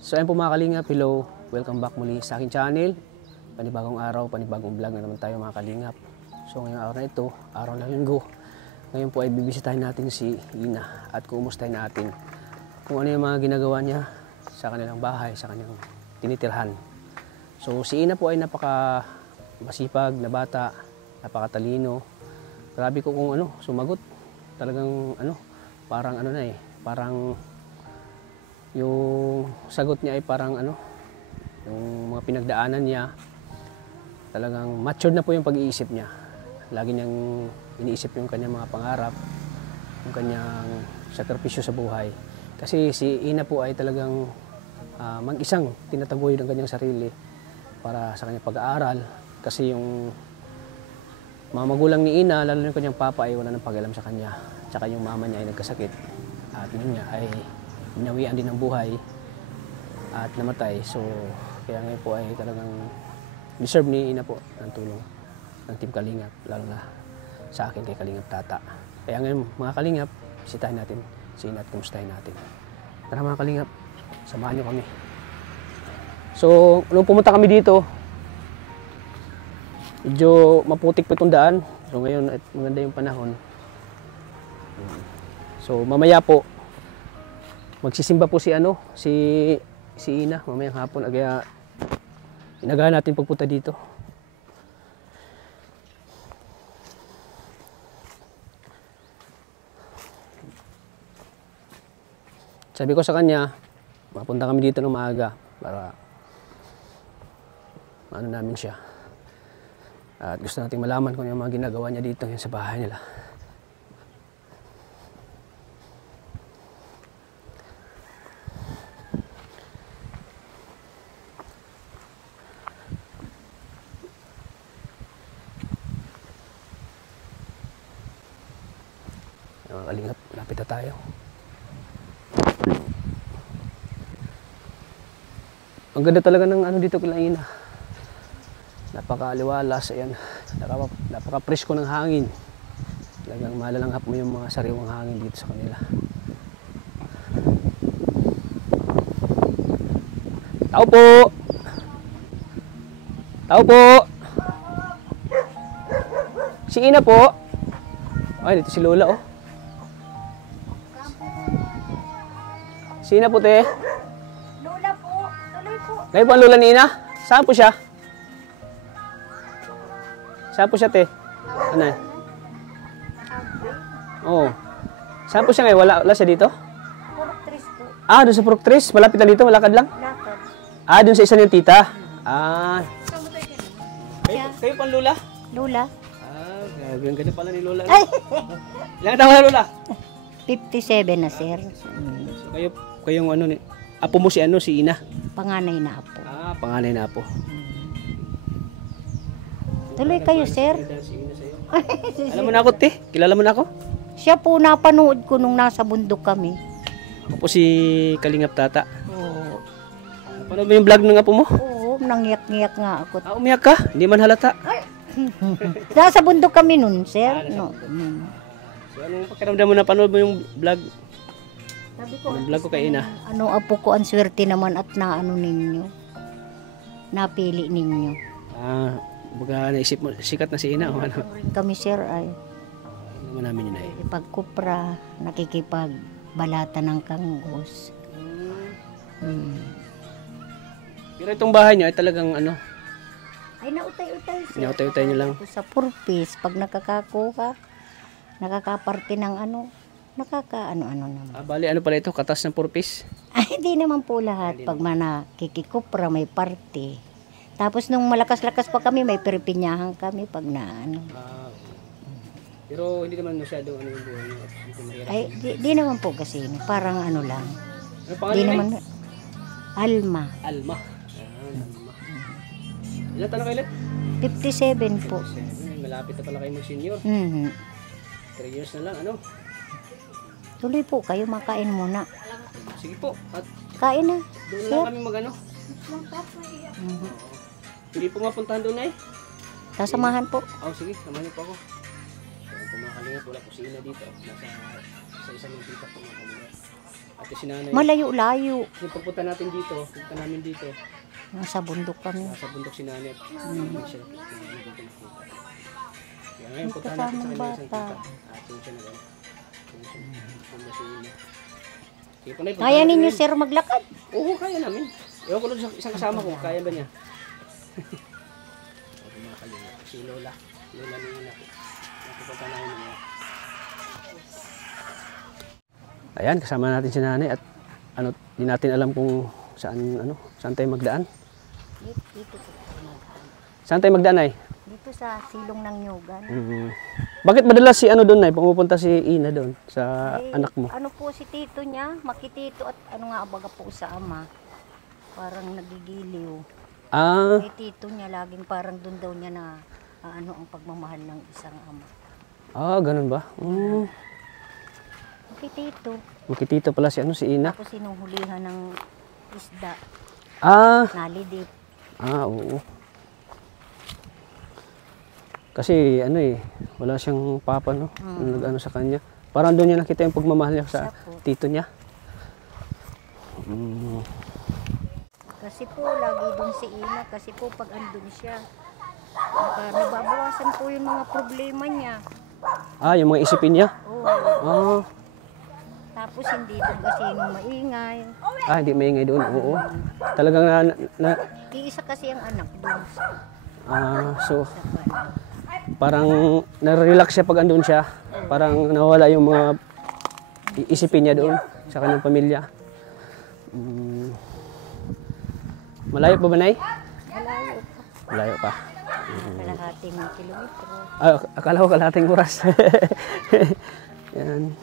So ayun po mga kalingap, hello, welcome back muli sa aking channel. Panibagong araw, panibagong vlog na naman tayo mga kalingap. So ngayong araw na ito, araw ng linggo. Ngayon po ay bibisitahin natin si Ina at kuumustahin natin kung ano yung mga ginagawa niya sa kanilang bahay, sa kanyang tinitirhan. So si Ina po ay napaka masipag na bata, napakatalino. Grabe ko kung ano, sumagot. Talagang ano, parang ano na parang yung sagot niya ay parang ano, yung mga pinagdaanan niya, talagang matured na po yung pag-iisip niya. Lagi niyang iniisip yung kanyang mga pangarap, yung kanyang sakripisyo sa buhay. Kasi si Ina po ay talagang mag-isang tinataboy ng kanyang sarili para sa kanyang pag-aaral. Kasi yung mga magulang ni Ina, lalo na yung kanyang papa, ay wala nang pag-alam sa kanya. Tsaka yung mama niya ay nagkasakit at yun niya ay binawian din ng buhay at namatay. So kaya ngayon po ay talagang deserve ni Ina po ng tulong ng Team Kalingap, lalo na sa akin kay Kalingap Tata. Kaya ngayon mga Kalingap, bisitahin natin si Ina at kumustahin natin. Tara mga Kalingap, samahan niyo kami. So nung pumunta kami dito, medyo maputik pa itong daan. So ngayon at maganda yung panahon. So mamaya po magsisimba po si Ina mamayang hapon, kaya inagahan natin pagpunta dito. Sabi ko sa kanya, mapunta kami dito ng maaga para ano namin siya. At gusto nating malaman kung yung mga ginagawa niya dito sa bahay nila. Kalingap, lapit na tayo. Ang ganda talaga ng ano dito kila Ina. Napakaliwalas, ayan. Napaka-presko ng hangin. Talagang malalanghap mo yung mga sariwang hangin dito sa kanila. Tao po! Tao po! Si Ina po! Ay, dito si Lola, oh. Si Ina po, te. Lola po, tuloy po. Ngayon po ang lola ni Ina? Saan po siya? Saan po siya, te? Ano? Oo. Saan po siya ngayon? Wala siya dito? Purok 3 po. Ah, doon sa Purok 3. Malapit lang dito, malakad lang. Lakad. Ah, doon sa isa niyong tita. Ah. Kayo po ang lola? Lola? Ah, grabe. Ang ganda pala ni lola. Ay! Ilang taon na lola? 57 na, sir. So, kayong ano, apo mo si Ina? Panganay na apo. Ah, panganay na apo. Tuloy kayo, sir. Alam mo na ako, te? Kilala mo na ako? Siya po, napanood ko nung nasa bundok kami. Ako po si Kalingap Tata. Oo. Panood mo yung vlog ng apo mo? Oo, nangyak-ngyak nga ako. Ah, umiyak ka? Hindi man halata. Nasa bundok kami nun, sir. No. So, anong pakiramdam mo na panood mo yung vlog? Sabi ko, Yung vlog ko kay Ina. ano, apo ko, ang swerte naman at naano ninyo. Napili ninyo. Ah, baga naisip mo, sikat na si Ina o ano? Kami, sir, ay Ano naman namin yun ay. nakikipagkupra, nakikipagbalata ng kanggos. Pero itong bahay nyo ay talagang ano, Ay, nautay-utay, sir. Nautay-utay niyo lang. Sa purpose, pag nakakakuha, nakakaparte ng ano, nakakaano-ano naman. bali ano pala ito, katas ng purpose. Ay, hindi naman po lahat. Pag manakikikupra, may parte. Tapos nung malakas-lakas pa kami, may perpinyahan kami pag naano. Pero hindi naman masyado ano yung buhay nyo. Ay, di naman po kasi. Parang ano lang. Ano pangalan Di nyo? naman. Alma. Alma. Ilan taon na kayo ulit? 57 po. Malapit na pala kayo mag-senior. 3 years na lang, ano? Tuloy po kayo, makain muna. Sige po. At Kain na. doon lang kami mag-ano. Hindi po nga puntahan doon ay. Sasamahan po. Oh, sige, samahan niyo po ako. So, mga kalingap, wala po si Ina dito. Nasa isa-isa ng tita po mga kalingap. Ate si nanay. Malayo-layo. Kasi pagpunta natin dito, punta namin dito. Nasa bundok kami. Nasa bundok si nanay. Hindi siya nakikita. Kaya ngayon, May punta natin sa kasamang kanya isang bata. kita. Atin siya na gano'n. Punta si Ina. Sige po, Nay, punta Kaya natin ninyo, ngayon. sir, maglakad. Oo, kaya namin. Ewan ko lang sa isang kasama ko, kaya ba niya? Ako mga kalingap. Si Lola. Lola ni Ina po. Napupunta namin niya. Ayan, kasama natin si nanay at ano, di natin alam kung saan tayo magdaan. Dito, Saan tayo magdaan ay? dito sa silong ng Nyugan. Bakit madalas si ano doon ay pumupunta si Ina doon sa Eh, anak mo? Ano po si tito niya, makitito at ano nga abaga po sa ama. Parang nagigiliw. Ah, Eh, tito niya laging parang doon daw niya na ano ang pagmamahal ng isang ama. ganun ba? Makitito. Makitito pala si si Ina. Tapos sinuhulihan ng isda, Ah, nalidip. oo. Kasi wala siyang papa nag-ano sa kanya. Parang doon niya nakita yung pagmamahal niya sa Siya po. tito niya. Kasi po, lagi doon si Ina. Kasi po, pag andun siya, nababawasan po yung mga problema niya. Yung mga isipin niya. Oo. Ah, Tapos hindi doon kasi nung maingay. hindi maingay doon. Oo. Talagang Iisa kasi ang anak doon so sa kwan. parang na-relax siya pag andun siya. Parang nawala yung mga isipin niya doon sa kanyang pamilya. Malayo pa ba, Nay? Malayo pa. Malayo pa. Kalahating kilometro. Akala ko kalahating oras. Yan.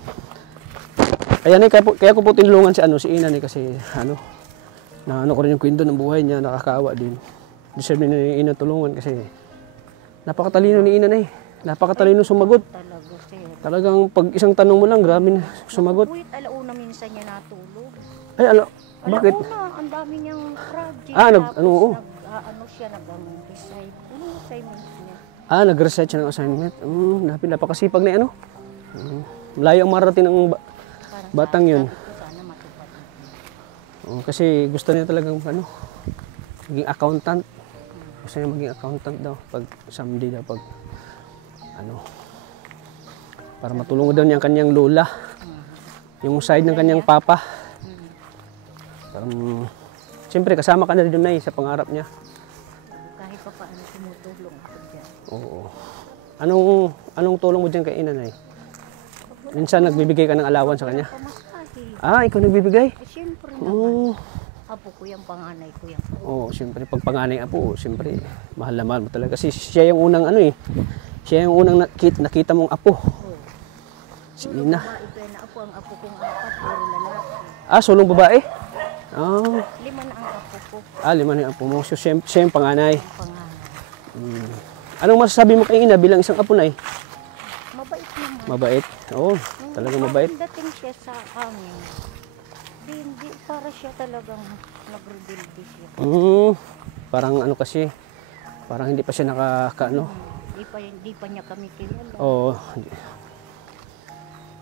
Ayan kaya ko po tinulungan si Ina kasi na ko rin yung kwento ng buhay niya, nakakaawa din. Deserve ni Ina tulungan kasi napakatalino ni Ina napakatalino sumagot. Talaga, sir. Talagang pag isang tanong mo lang, grabe na sumagot. Uy, alauna minsan niya natulog. Ay, bakit? Alauna, ang dami niyang project. Tapos, Tapos siya, nag-decide. Ano yung assignment niya? Nag-research siya ng assignment. Napakasipag na malayo ang marating ng Parang batang yun. sabi ko, sana matupad niya. Kasi gusto niya talagang maging accountant. Gusto niya maging accountant daw pag someday daw pag para matulungan daw niya ang kanyang lola. Yung side ng kanyang papa. Siyempre kasama ka na rin doon sa pangarap niya. Kahit pa paano tumutulong ako dyan. Oo. Anong tulong mo diyan kay Ina, Nay? Minsan nagbibigay ka ng alawan sa kanya. Pamasahe. Ikaw nagbibigay? Eh, siyempre naman. Apo ko yung panganay ko yung Siyempre pag panganay apo, siyempre mahal na mahal mo talaga kasi siya yung unang siya yung unang nakita mong apo. Si Ina. babae na apo. Ang apo kong apat, puro lalaki. Sulong babae? 5 na ang apo ko. 5 na yung apo mo. So, siya yung panganay. Ang panganay. Anong masasabi mo kay Ina bilang isang apo, Nay? Mabait naman. Mabait? Oo, talagang mabait. Nung dating siya sa amin, hindi para siya talagang nagrebelde siya. Parang kasi, parang hindi pa siya Hindi pa niya kami kilala. Oo.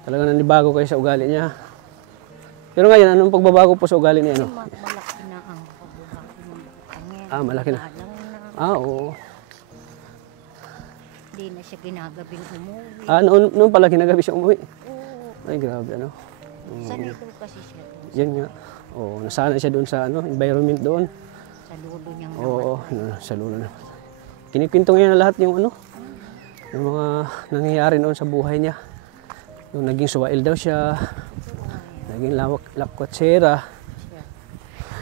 Talagang nanibago kayo sa ugali niya. Pero ngayon, anong pagbabago po sa ugali niya? Malaki na ang pagbabago ng kanya. Malaki na. Alam na. Oo. Hindi na siya ginagabing umuwi. Noon pala ginagabi siya umuwi. Oo. Ay, grabe Sanay daw kasi siya doon. Yan nga. Oo, nasanay siya doon sa environment doon. Sa lolo niyang Oo, sa lulo na. Kinikwento niya na lahat yung yung mga nangyayari noon sa buhay niya. Yung naging suwail daw siya, naging lakwatsera.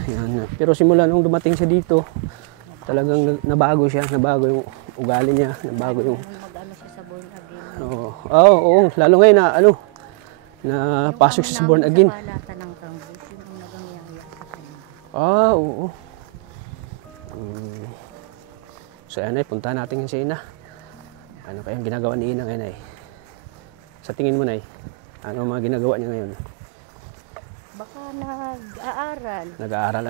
Yan. Pero simula nung dumating siya dito, talagang nabago siya, nabago yung ugali niya, nabago yung mag-ano siya sa born again. Oo, lalo ngayon na pasok siya sa born again. Yung balatan ng Cambridge, yun ang nagangyaya sa kanya. Oo. So yan ay, punta natin yung si Ina. Ano kayang ginagawa ni Ina ngayon ay? Sa tingin mo, Nay, ano mga ginagawa niya ngayon? Baka nag-aaral. Nag-aaral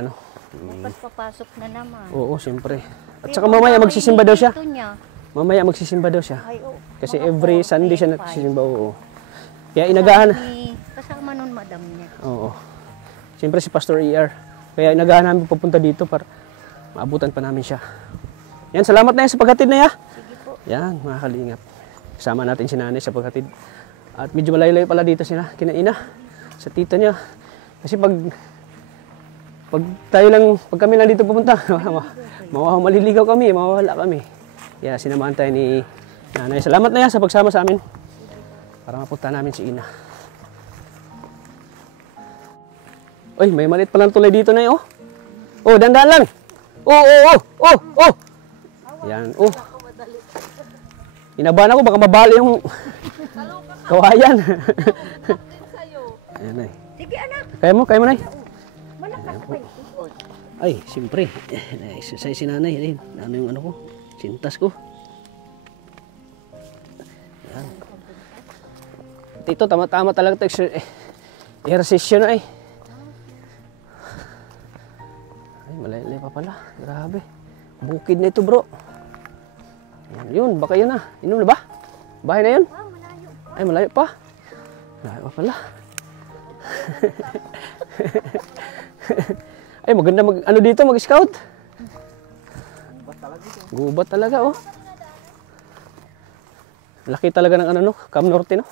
Tapos papasok na naman. Oo, siyempre. At Pero saka mamaya ang magsisimba daw siya. dito niya, Mamaya magsisimba daw siya. ay, Kasi mga every 4, Sunday siya 5. nagsisimba, oo. Kaya inagahan. Kasama nun madam niya. Oo. Siyempre si Pastor ER. Kaya inagahan namin pupunta dito para maabutan pa namin siya. Yan, salamat na yan sa paghatid na ya. Sige po. Yan, mga kalingap. Kasama natin si nanay sa paghatid. At medyo malayo-layo pala dito sila, kinaina, sa tita niya. Kasi pag kami lang dito pupunta, maliligaw kami, mawawala kami. Kaya sinamahan tayo ni nanay. Salamat na yan sa pagsama sa amin. Para mapunta namin si Ina. Uy, may maliit palang tulay dito na yun, oh. Oh, dandan lang. Oh. Yan, oh. Inabahan ako, baka mabali yung kawayan. Ayan, ay. Sige anak. Kaya mo, nay. Malakas pa ikot. Ay, siyempre. Exercise si nanay. Ayun, ano yung ano ko? Sintas ko. Ayan. Ito, tama-tama talaga ito. Ehersisyo na eh. Ay, malay pa pala. Grabe. Bukid na ito, bro. Ayan, yun, baka yun na. Inom na ba? Bahay na yun? Ay, malayo pa. Malayo pa pala. Ay, maganda ano dito, mag-scout. Gubat talaga, oh. Laki talaga ng ano, no? Cam Norte, no?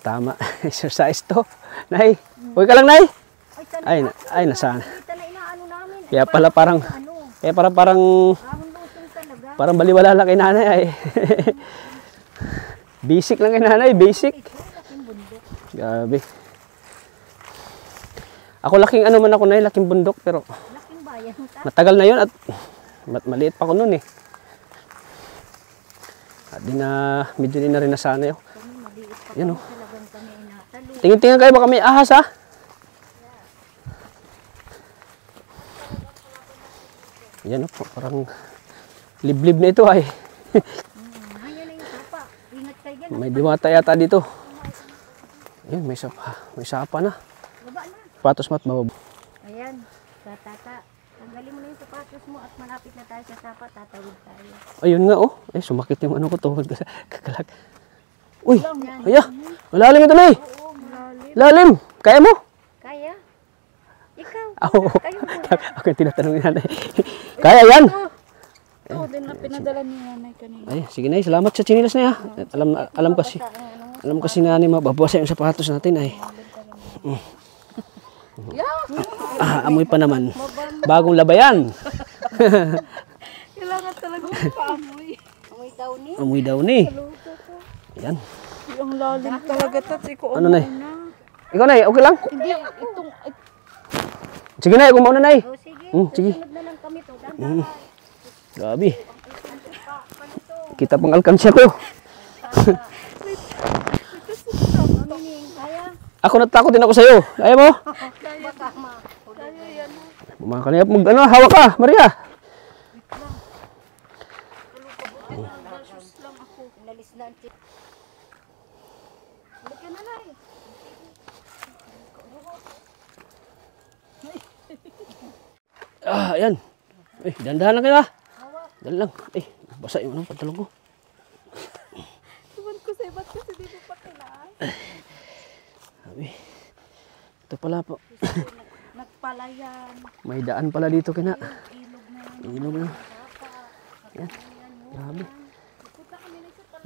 Tama, exercise to. Nay, huwag ka lang, Nay. Ay, nasaan. Kaya pala parang baliwala lang kay nanay ay. Basic lang kay nanay, basic. Grabe. Ako laking ano man ako, Nay, laking bundok, pero matagal na yun at maliit pa ko noon eh. At medyo din na rin nasanay ako. Yan oh. Tingin-tingin kayo, baka may ahas ha. Yan oh, parang liblib na ito ay. May diwata yata dito. Yan, may sapa na. Sapatos mat bababa. Ayan, tata. Tanggalin mo na yung sapatos mo at malapit na tayo sa sapa, tatawid tayo. Ayun nga oh. Ay, sumakit yung ano ko to. Kakalag. Uy, kaya. Malalim ito, Nay. Oo, malalim. Lalim. Kaya mo? Kaya? Ikaw? Oo. Ako yung tinatanong ni nanay. Kaya yan. Oo, din na pinadala ni nanay kanina. Ay, sige Nay. Salamat sa chinilas na ya. Alam kasi nanay mababasa yung sapatos natin ay. Amoy pa naman. Bagong labayan. Kailangan talaga paamoy. Amoy daw ni. Amoy daw ni. Yan. Ang lalim talaga, Tats. Ano, Nay? Ikaw, Nay, okay lang? Hindi, itong... Sige, Nay, kung mauna, Nay. O sige, Sige. sunod na lang kami to. Dandan. Grabe. Kita pang alkansya ko. Kaya? Ako natakot din ako sa'yo. Ayaw mo? Baka ma. Kaya yan. Bumakalingap mo. Ano, hawak ka, Maria. Nalis na ang tip. Balik ka na, Nay. Ayan. Ay, dandahan lang kayo ha. Dandahan lang. Ay, basa yung pantalon ko. Tuwan ko sa'yo, ba't kasi di mo pa kailangan? Sabi. Ito pala po. Nagpalayan. May daan pala dito kina. Ilog na yan. Ilog na. Yan. Grabe.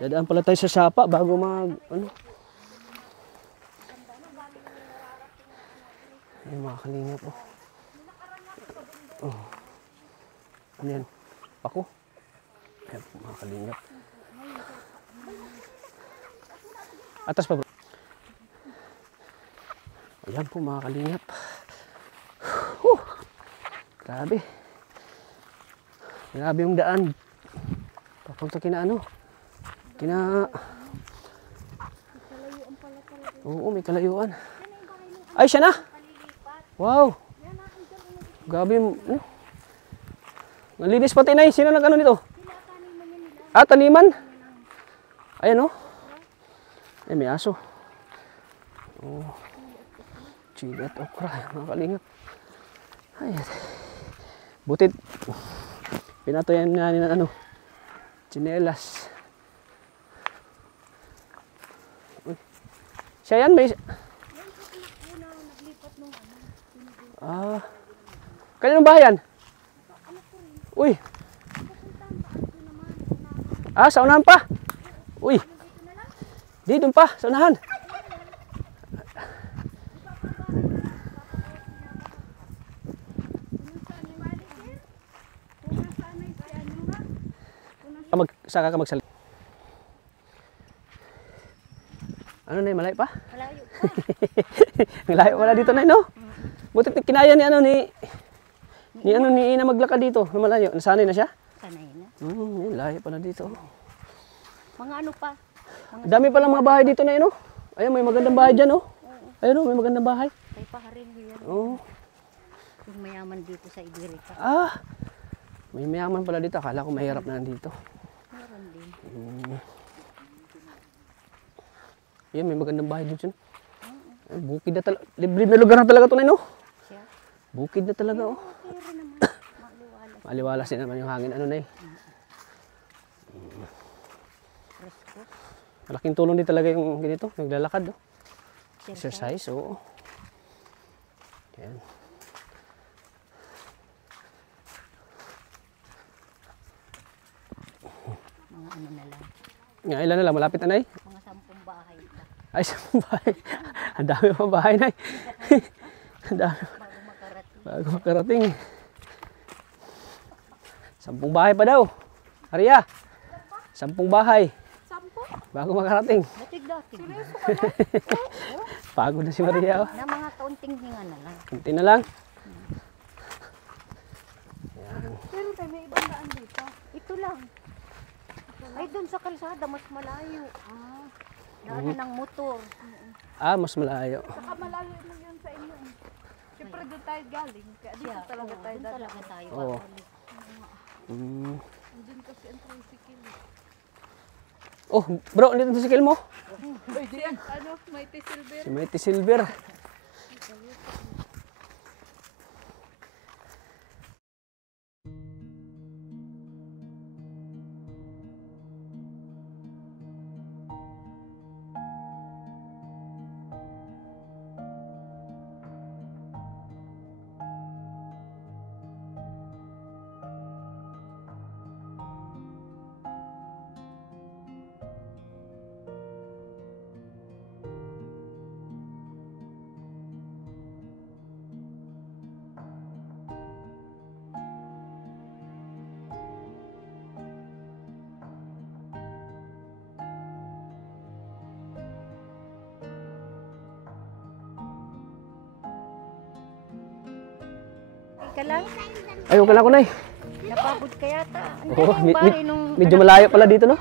Dadaan pala tayo sa sapa bago ano. Ay, mga kalingap oh. Oh. Ano yan? Pako? Ayan po mga kalingap. Atas pa bro. Ayan po mga kalingap. Grabe. Grabe yung daan. Papunta kina ano? Oo, may kalayuan. Ay, siya na! Wow! Grabe yung... Ano? Nalinis pati na. Sino nag-ano nito? Taniman? Ayan o. Ay, may aso. Oh. Chili at okra. Mga kalingap. Ayan. Butit. Pinatoyan na ng ano, tsinelas. Uy. Siya yan, may... Ah. Kaninong bahay yan? Uy. Ah, sa unahan pa. Uy. Di, doon pa, sa unahan. Saka ka magsalita. Ano na, malay pa? Malayo pa. Malayo pala dito na, no? Buti kinaya ni ano ni Ina maglakad dito na malayo. Nasanay na siya? Sanay na. Layo pala dito. Mga ano pa? Dami pala mga bahay dito na, no? Ayun, may magandang bahay dyan, no? Ayun, may magandang bahay. Kay Paharilyo yan. Oo. Yung mayaman dito sa Iberica. Ah, may mayaman pala dito. Akala ko mahirap na dito. Meron din. Yan, may magandang bahay dito. Ay, bukid na talaga. Liblib na lugar na talaga ito na, no? Siya? Bukid na talaga, oh. Pero naman, maliwalas. Maliwalas din naman yung hangin. Ano na, eh. Presko. Malaking tulong din talaga yung ganito. Naglalakad, oh. Exercise, oo. Yan. Mga ano na lang. Nga, ilan na lang? Malapit na, Nay? Mga 10 bahay pa. Ay, 10 bahay. Ang dami pa bahay, Nay. Ang dami. Bago makarating. Bago makarating. 10 bahay pa daw. Maria. 10 bahay. 10? Bago makarating. Datig-datig. Pagod na si Maria, oh. Na mga kaunting hinga na lang. Kunti na lang. Pero tayo may ibang daan dito. Ito lang. Ay, doon sa kalsada, mas malayo. Daanan ng motor. Ah, mas malayo. Saka malayo mo yun sa inyo. Siyempre doon tayo galing. Kaya dito talaga tayo Doon talaga tayo. Oo. babalik. Doon kasi ang tricycle. Oh, bro, andito ang tricycle mo? Ano, Mighty Silver. Si Mighty Silver. Ka lang? Ayun ka na ako, Nay. Napagod ka yata. Andyan Oo, yung bahay nung... medyo malayo pala dito, no?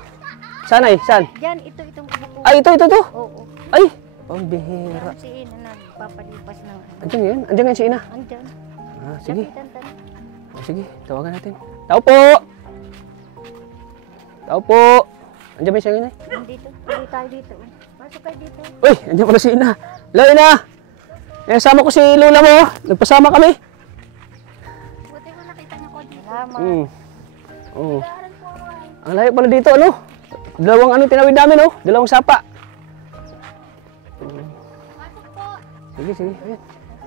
Saan, Nay? Saan? Diyan, itong kabuko. Ay, ito. Oo. Ay, pambihira. Yan si Ina nagpapalipas ng... Andiyan ngayon? Andiyan ngayon si Ina. Andyan. Ah, sige. Lapitan tan. Oh, sige, tawagan natin. Tao po! Tao po! Andiyan ba siya ngayon, Nay? Dito. Hindi tayo dito. Pasok kayo dito. Uy, andiyan pala si Ina. Hello, Ina! Eh, sama ko si Lola mo. Nagpasama kami. Buti ko nakita niyo ko dito. Salamat. Oo. Ang layo pala dito, ano? Dalawang ano tinawid namin, oh. Dalawang sapa. Pasok po. Sige. Ayan.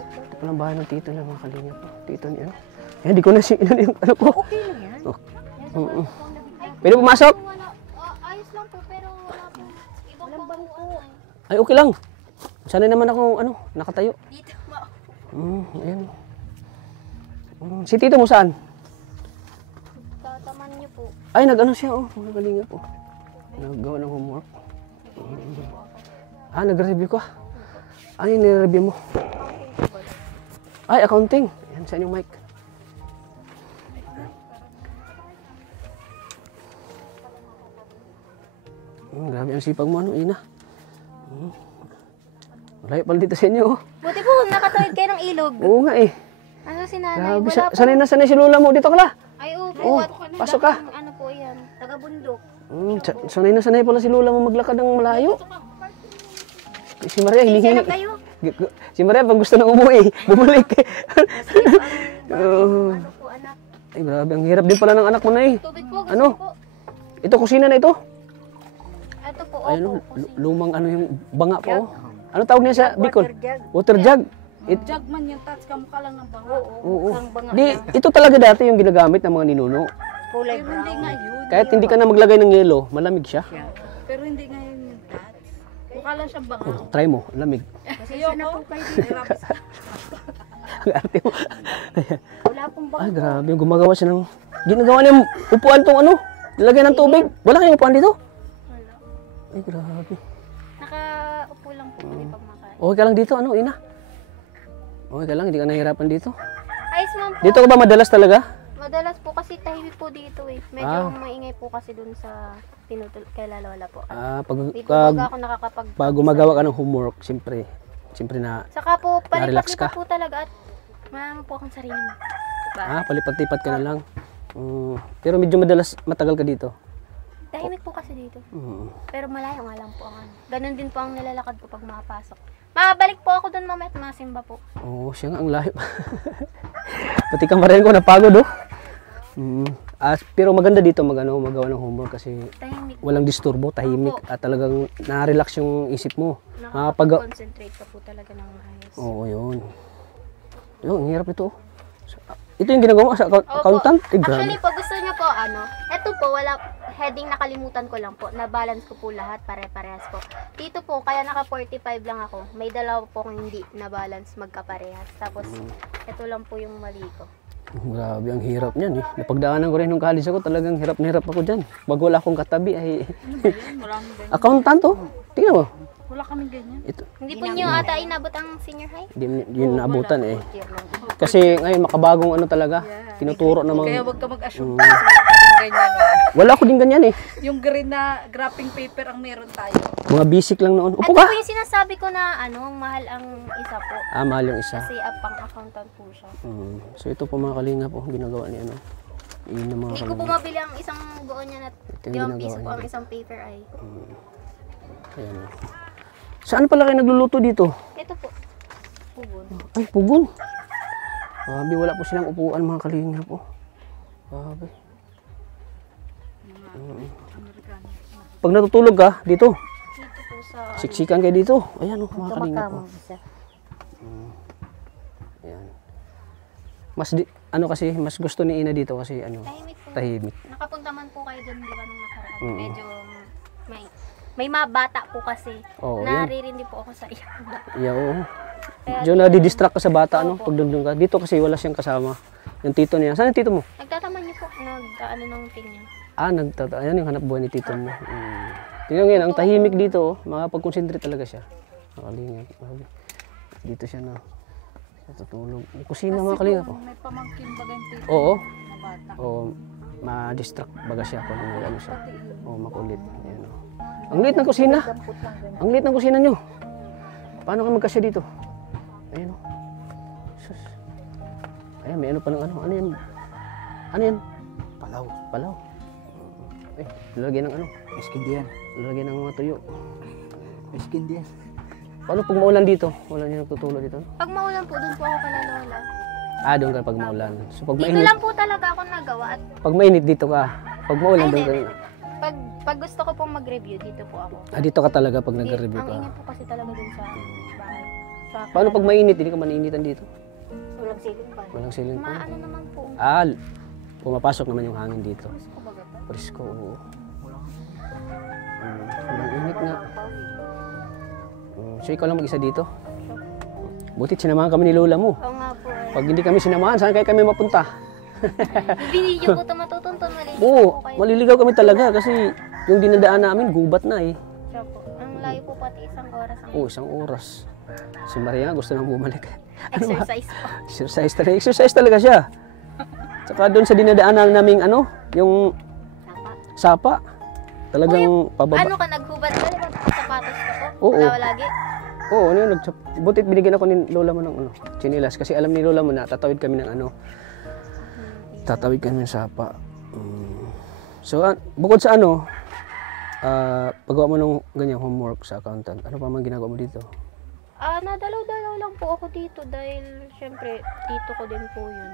Ito palang bahay ng tito na mga kalinya po. Tito niya, ano? Ayan, di ko na si Ina yung ano ko. Okay lang yan. Oo. Pwede pumasok? Wala, ayos lang po pero wala po. Ibang Walang bangko. Ay, okay lang. Sanay naman ako, ano, nakatayo. Dito mo. Ayan. Si tito mo saan? Tataman niyo po. Ay, nag-ano siya, oh. Mga kalinga po. Naggawa ng homework. Nag-review ka? Ano yung nire-review mo? Ay, accounting. Yan, saan yung mic? Grabe ang sipag mo, ano, Ina. Malayo pala dito sa inyo, oh. Buti po, nakatawid kayo ng ilog. Oo nga, eh. Ano si nanay? Grabe, Wala po. sanay si Lola mo. Dito ka la. Ay, opo. Oo, At pasok ka. Ano po yan? Taga-bundok. Sanay pala si Lola mo maglakad ng malayo. Si Maria, hinihingi. Lang kayo. Si Maria, pag gusto nang umuwi, bumalik. Ano po anak? Ay, grabe. Ang hirap din pala ng anak mo na eh. Tubig po, gusto Ano? po. Ito, kusina na ito. Ito po, Ayun, opo. lumang ano yung banga pa oh. Ano tawag niya sa Bicol? Water jug. Water jug. Jug man yung touch, kamukha lang ng banga. Oo. Ang banga Di, ito talaga dati yung ginagamit ng mga ninuno. kulay Pero hindi brown. nga yun. Kahit hindi ka na maglagay ng yelo, malamig siya. Pero hindi nga yun yung touch. Mukha lang siyang banga. Oh, try mo, lamig. Pasensya na po kayo dito. Ang arte mo. Wala pong Ay, banga. grabe. Gumagawa siya ng... Ginagawa niya yung upuan tong ano. Nilagyan ng tubig. Wala kayong upuan dito? Wala. Ay, grabe. Nakaupo lang po kami pag makain. Okay ka lang dito, ano, ina? Okay ka lang, hindi ka nahihirapan dito. Ayos man po. Dito ka ba madalas talaga? Madalas po kasi tahimik po dito eh. Medyo Ah. maingay po kasi dun sa kay Lala po. Ah, pag, Dito pag, baga ako nakakapag... pag gumagawa ka ng homework, siyempre na, Saka po, Na-relax ka? palipat-lipat po talaga at marami po akong sarili. Diba? palipat-lipat ka na lang. Pero medyo matagal ka dito. Tahimik po kasi dito. Mm. Pero malayo nga lang po ang ano. Ganun din po ang nilalakad ko pag makapasok. Mabalik po ako doon mamaya at masimba po. Oo, siya nga ang layo. Pati ka rin ko napagod oh. Pero maganda dito magawa ng homework kasi Tahimik. walang disturbo, tahimik at talagang na-relax yung isip mo. Nakakapag-concentrate ka po talaga ng maayos. Oo, yun. Yun, ang hirap ito. Ito yung ginagawa sa accountant? Eh, grabe. Actually po, gusto niyo po eto po, wala, heading nakalimutan ko lang po, na-balance ko po lahat, pare-parehas po. Dito po, kaya naka 45 lang ako, may dalawa po kung hindi na-balance magkaparehas. Tapos, ito lang po yung mali ko. Grabe, ang hirap niyan eh. Napagdaanan ko rin nung college ako, talagang hirap na hirap ako dyan. Pag wala akong katabi ay... accountant oh. Tingnan mo. Wala kaming ganyan. Ito, Hindi po niyo ata inabot ang senior high? hindi yun naabutan eh. Kasi ngayon makabagong ano talaga, tinuturo Kaya namang... wag ka mag-assume na wala ka din ganyan. Wala ko din ganyan eh. Yung green na graphing paper ang meron tayo. Mga basic lang noon. Upo Ito ka! po yung sinasabi ko na mahal ang isa po. Mahal yung isa. Kasi pang-accountant po siya. So ito po mga kalinga po, ginagawa ni ano. Yun yung mga Hindi ko kalinga. po mabili ang isang buo niya na yung 5 piso po ginagawa ang isang paper ay. Ayan oh. Saan pala kayo nagluluto dito? Ito po. Pugon. Ay, pugon. Grabe, wala po silang upuan mga kalinga po. Grabe. Pag natutulog ka, dito. Dito po sa Siksikan kayo dito. Ayan oh, mga kalinga po. Kamakamo isa. Ayan. Kasi, mas gusto ni Ina dito kasi tahimik po. tahimik. Nakapunta man po kayo doon, di ba, nung nakaraan. Medyo may mabata po kasi. Oo, yan. Naririndi po ako sa iyo. Yeah, oo. Kaya Diyo na didistract ka sa bata, pag doon ka. Dito kasi wala siyang kasama. Yung tito niya. Saan yung tito mo? Nagtataman niyo po, ng pinya. Ayan yung hanap buhay ni tito mo. Tingnan ngayon, ang tahimik dito, makapag-concentrate talaga siya. Nakalingap. Dito siya na natutulog. Kusina mga kalinga po. May pamangkin ba ganyan tito Oo. na bata? Oo. Ma-distract baga siya pag ano siya. Oo, makulit. Ayan, oh. Ang liit ng kusina. Ang liit ng kusina nyo. Paano ka magkasya dito? Ayan o. Sus. Ayan, may ano pa ng ano. Ano yan? Ano yan? Palaw. Palaw. Lalagyan ng ano? Eskindian. Lalagyan ng mga tuyo. Eskindian. Paano pag maulan dito? Wala niyo nagtutulo dito? Pag maulan po, doon po ako kala Lola. Doon ka pag maulan. So pag Dito mainit, lang po talaga ako nagawa at pag mainit dito ka. Pag maulan doon ka. pag gusto ko pong mag-review, dito po ako. Dito ka talaga pag nagre-review Ang ka. init po kasi talaga dun sa bahay. Paano pag mainit? Hindi ka maninitan dito. Walang ceiling fan. Walang ceiling fan. Maano naman po. Pumapasok naman yung hangin dito. Gusto ko ba gata? Presko, oo. Walang init nga. So ikaw lang mag-isa dito? Butit sinamahan kami ni Lola mo. Oo nga po. Pag hindi kami sinamahan, saan kaya kami mapunta? Video po ito matutuntun. Maliligaw Oo, po kayo. maliligaw kami talaga kasi yung dinadaan namin, gubat na eh. Siya po. Ang layo po pati isang oras. Ang Oo, 1 oras. Si Maria gusto nang bumalik. exercise po. Exercise talaga siya. Tsaka doon sa dinadaanan naming yung sapa. Talagang pababa. Ano ka, naghubad ka? Diba sapatos ka po? Oo. Wala lagi? Oo, butit binigyan ako ni Lola mo ng chinilas kasi alam ni Lola mo na tatawid kami ng tatawid kami ng sapa. So bukod sa paggawa mo ng ganyang homework sa accountant, ano pa man ginagawa mo dito? Nadalaw-dalaw lang po ako dito dahil syempre tito ko din po yun.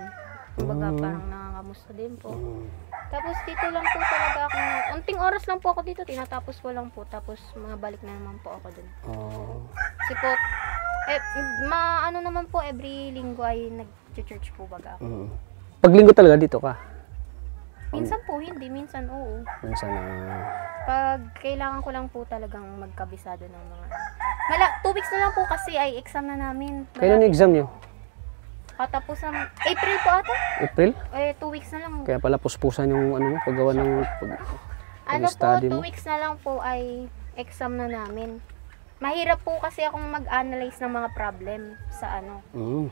Kumbaga Mm. parang nangangamusta din po. Mm. Tapos dito lang po talaga ako, unting oras lang po ako dito, tinatapos ko lang po. Tapos mga balik na naman po ako dun. Oh. Kasi po, ano naman po, every linggo ay nag-church po baga ako. Mm. Paglinggo talaga dito ka? Minsan po, hindi. Minsan, oo. Minsan Pag kailangan ko lang po talagang magkabisado ng mga... 2 weeks na lang po kasi ay exam na namin. kailan yung exam nyo? Katapos ng April po ata. April? 2 weeks na lang. Kaya pala puspusan yung ano mo, paggawa ng Ano po, study 2 mo. weeks na lang po ay exam na namin. Mahirap po kasi akong mag-analyze ng mga problem sa ano. Mm.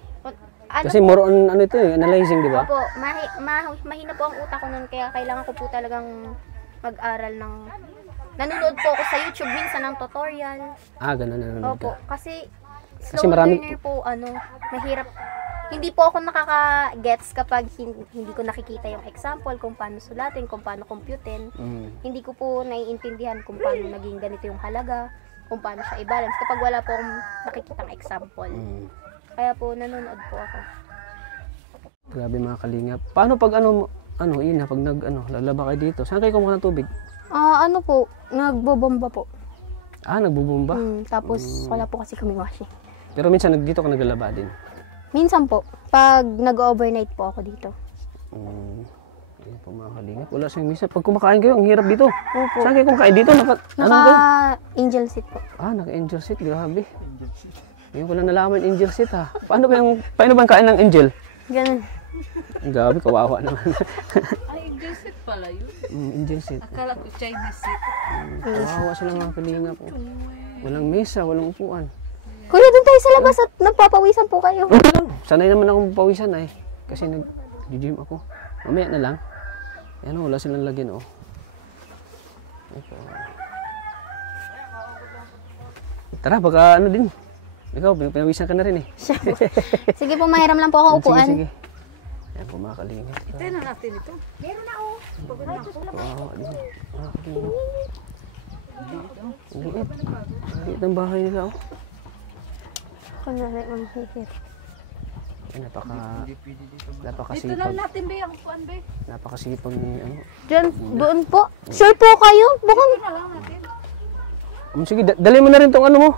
Ano Kasi more on ano ito eh, analyzing, di ba? Opo, mahina po ang utak ko nun, kaya kailangan ko po talagang mag-aral ng... Nanonood po ako sa YouTube minsan ng tutorial. Ganun nanonood Opo, ka. kasi Kasi slow marami- learner po, mahirap. Hindi po ako nakaka-gets kapag hindi ko nakikita yung example, kung paano sulatin, kung paano computein. Mm. Hindi ko po naiintindihan kung paano naging ganito yung halaga, kung paano siya i-balance kapag wala po akong nakikitang example. Mm. Kaya po nanonood po ako. Grabe mga kalingap. Paano pag Ina, pag lalaba kayo dito, saan kayo kumuha ng tubig? Ano po, nagbobomba po. Nagbubumba. Tapos wala po kasi kami washing. Pero minsan dito ka naglalaba din. Minsan po, pag nag-overnight po ako dito. Ayan po mga kalingap. Wala siyang minsan. Pag kumakain kayo, ang hirap dito. Opo. Saan kayo kumakain dito? Ano kayo? Naka-angel seat po. Naka-angel seat. Grabe. Ngayon ko lang nalaman angel seat ha. Paano ba yung kain ng angel? Ganun. Grabe, kawawa naman. Ay, English seat pala yun. Angel seat. Akala ko Chinese seat. Kawawa sila mga kalingap. Walang mesa, walang upuan. Kuya, doon tayo sa labas at nagpapawisan po kayo. Okay lang. Sanay naman akong pawisan ay. Kasi nag-gym ako. Mamaya na lang. Ayan wala silang lagyan Tara, baka din. Ikaw, pinawisan ka na rin eh. Sige po, mahiram lang po ako upuan. Sige. Ayan po mga kalingap. Ito na natin ito. Kawawa din. Mga kalingap. Ang liit. Ang liit ng bahay nila Kunwari, manghihir. Ayan, Ito napakasipag. na natin, be. Ang upuan, be. Napakasipag ni Diyan, doon po. Sure po kayo? Bukang... Ito na lang natin. Sige, dali mo na rin tong mo.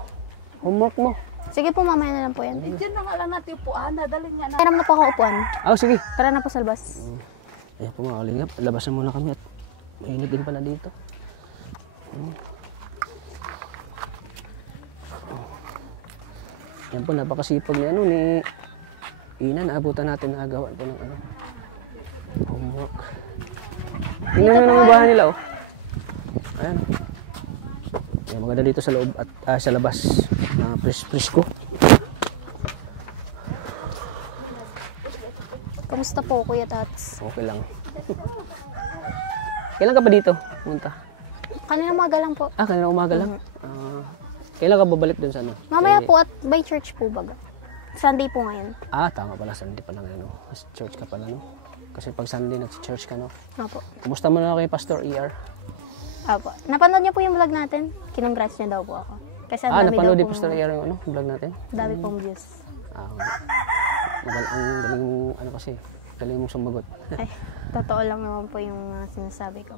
Homework mo. Sige po, mamaya na lang po yan. Diyan na nga lang natin upuan. Nadalhin nga na. Mahiram na po ako upuan. Sige. Tara na po sa labas. Ayan po mga kalingap, labas na muna kami at mainit din pala dito. Ayan po, napakasipag ni ni Ina, naabutan natin nagawa po ng homework. Tingnan nyo naman bahay nila Ayan. Ayan, maganda dito sa loob at sa labas. Presko. Kamusta po, Kuya Tats? Okay lang. Kailan ka pa dito? Punta? Kanina umaga lang po. Kanina umaga lang? Kailan ka babalik dun sa Mamaya po at by church po baga. Sunday po ngayon. Tama pala. Sunday pala ngayon. Church ka pala, no? Kasi pag Sunday, nag-church ka, no? Opo. Kumusta mo na kay Pastor ER? Opo. Napanood niyo po yung vlog natin? Kinongrats niya daw po ako. Kasi ang dami Napanood daw ni Pastor ER yung vlog natin? dami pong views. Ang galing mo, kasi, galing mong sumagot. Ay, totoo lang naman po yung sinasabi ko.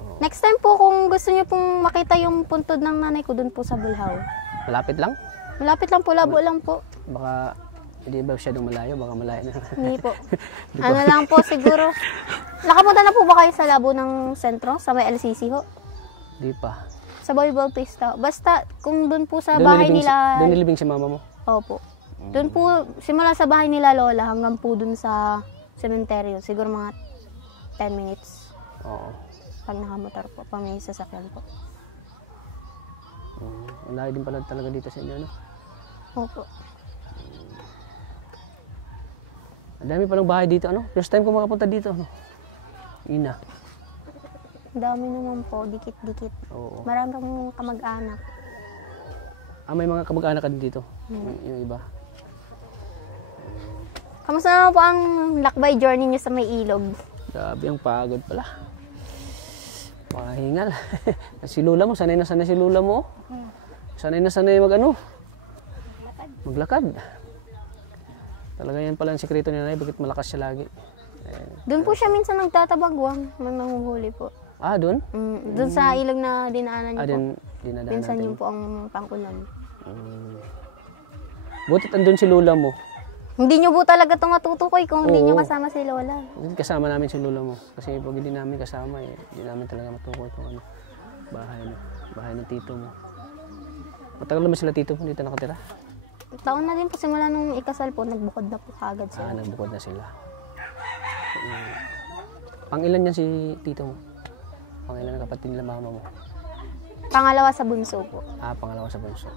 Oo. Next time po, kung gusto niyo pong makita yung puntod ng nanay ko dun po sa Bulhaw. Malapit lang? Malapit lang po, labo lang po. Baka, hindi ba masyadong malayo? Baka malayo na. Hindi po. Ano lang po siguro. Nakapunta na po ba kayo sa labo ng sentro? Sa may LCC ho? Di pa. Sa volleyball pista. Basta, kung dun po sa Doon bahay nilibing nila... Doon nilibing si mama mo? Opo. Doon po, simula sa bahay nila Lola hanggang po dun sa sementeryo. Siguro mga 10 minutes. Oo. Pag nakamotor po, pag may sasakyan po. Ang layo din pala talaga dito sa inyo, no? Opo. Ang dami palang bahay dito, ano? First time ko makapunta dito, ano? Ina. Ang dami naman po, dikit-dikit. Oo. Marami akong kamag-anak. May mga kamag-anak ka din dito? Yung iba? Kamusta naman po ang lakbay journey niyo sa may ilog? Grabe, ang pagod pala. Makahingal. Si Lula mo, sanay na sanay si Lula mo. Sanay na sanay maglakad. Talaga yan pala ang sikreto ni nanay, bakit malakas siya lagi. Doon po siya minsan nagtatabagwang nang nanguhuli po. Doon? Doon sa ilog na dinaanan niyo po. Dinadaan Minsan natin. yun po ang pangkunan. Butit andun si Lola mo. Hindi niyo po talaga ito matutukoy kung hindi niyo kasama si Lola. Kasama namin si Lola mo. Kasi pag hindi namin kasama, hindi namin talaga matukoy kung ano. Bahay ng tito mo. Matagal naman sila tito mo dito nakatira? Taon na din po simula nung ikasal po, nagbukod na po kagad sila. Nagbukod na sila. Pangilan yan si tito mo? Pangilan ng kapatid nila mama mo? Pangalawa sa bunso po. Pangalawa sa bunso.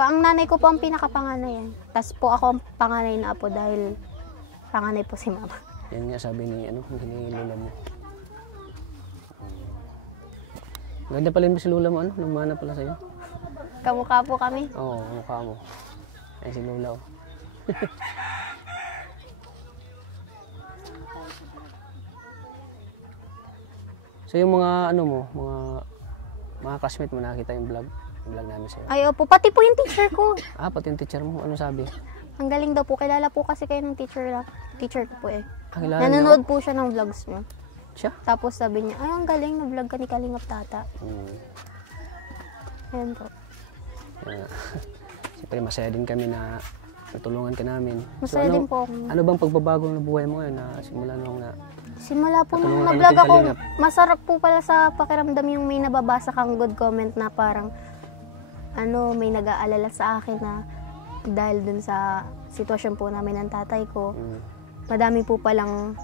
Ang nanay ko po ang pinakapanganay. Tapos po ako ang panganay na apo dahil panganay po si mama. Yan nga sabi ni Lola mo. Ganda pala mo si Lola mo, namana pala sa'yo. Kamukha po kami. Oo, mukha mo. Ay si Lola. So yung mga mga classmate mo nakita yung vlog namin sa'yo. Ay, opo. Pati po yung teacher ko. Pati yung teacher mo, ano sabi? Ang galing daw po. Kilala po kasi kayo ng teacher ko po eh. Kilala Nanonood po siya ng vlogs niyo. Siya? Tapos sabi niya, ay ang galing na vlog ka ni Kalingap Tata. Ayan po. Siyempre masaya din kami na natulungan ka namin. Masaya din po ako. Ano bang pagbabago ng buhay mo ngayon na Simula po nung Natulungan ka na-vlog natin ako, Kalingap. masarap po pala sa pakiramdam yung may nababasa kang good comment na parang may nag-aalala sa akin na dahil dun sa sitwasyon po namin ng tatay ko, madami po palang,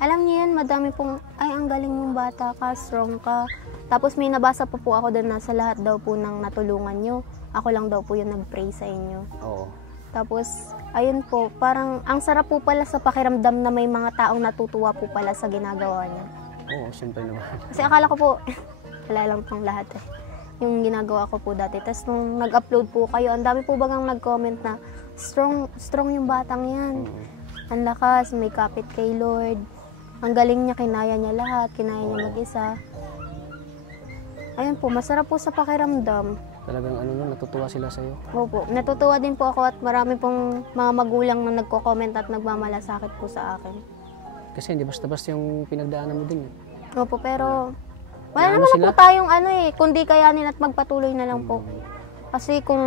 alam niyo yun, madami pong, ay ang galing mong bata ka, strong ka. Tapos may nabasa po ako dun na sa lahat daw po ng natulungan nyo, ako lang daw po yung nag-pray sa inyo. Oo. Tapos, ayun po, parang ang sarap po pala sa pakiramdam na may mga taong natutuwa po pala sa ginagawa niya. Oo, siyempre naman. Kasi akala ko po, wala lang pang lahat eh. Yung ginagawa ko po dati. Tapos nung nag-upload po kayo, ang dami po bagang nag-comment na strong yung batang yan. Ang lakas, may kapit kay Lord. Ang galing niya, kinaya niya lahat, kinaya niya mag-isa. Ayun po, masarap po sa pakiramdam. Talagang natutuwa sila sa'yo. Opo, natutuwa din po ako at marami pong mga magulang na nagko-comment at nagmamalasakit po sa akin. Kasi hindi basta-basta yung pinagdaanan mo din. Opo, pero wala Ano naman na sila? po tayong kundi kayanin at magpatuloy na lang po. Kasi kung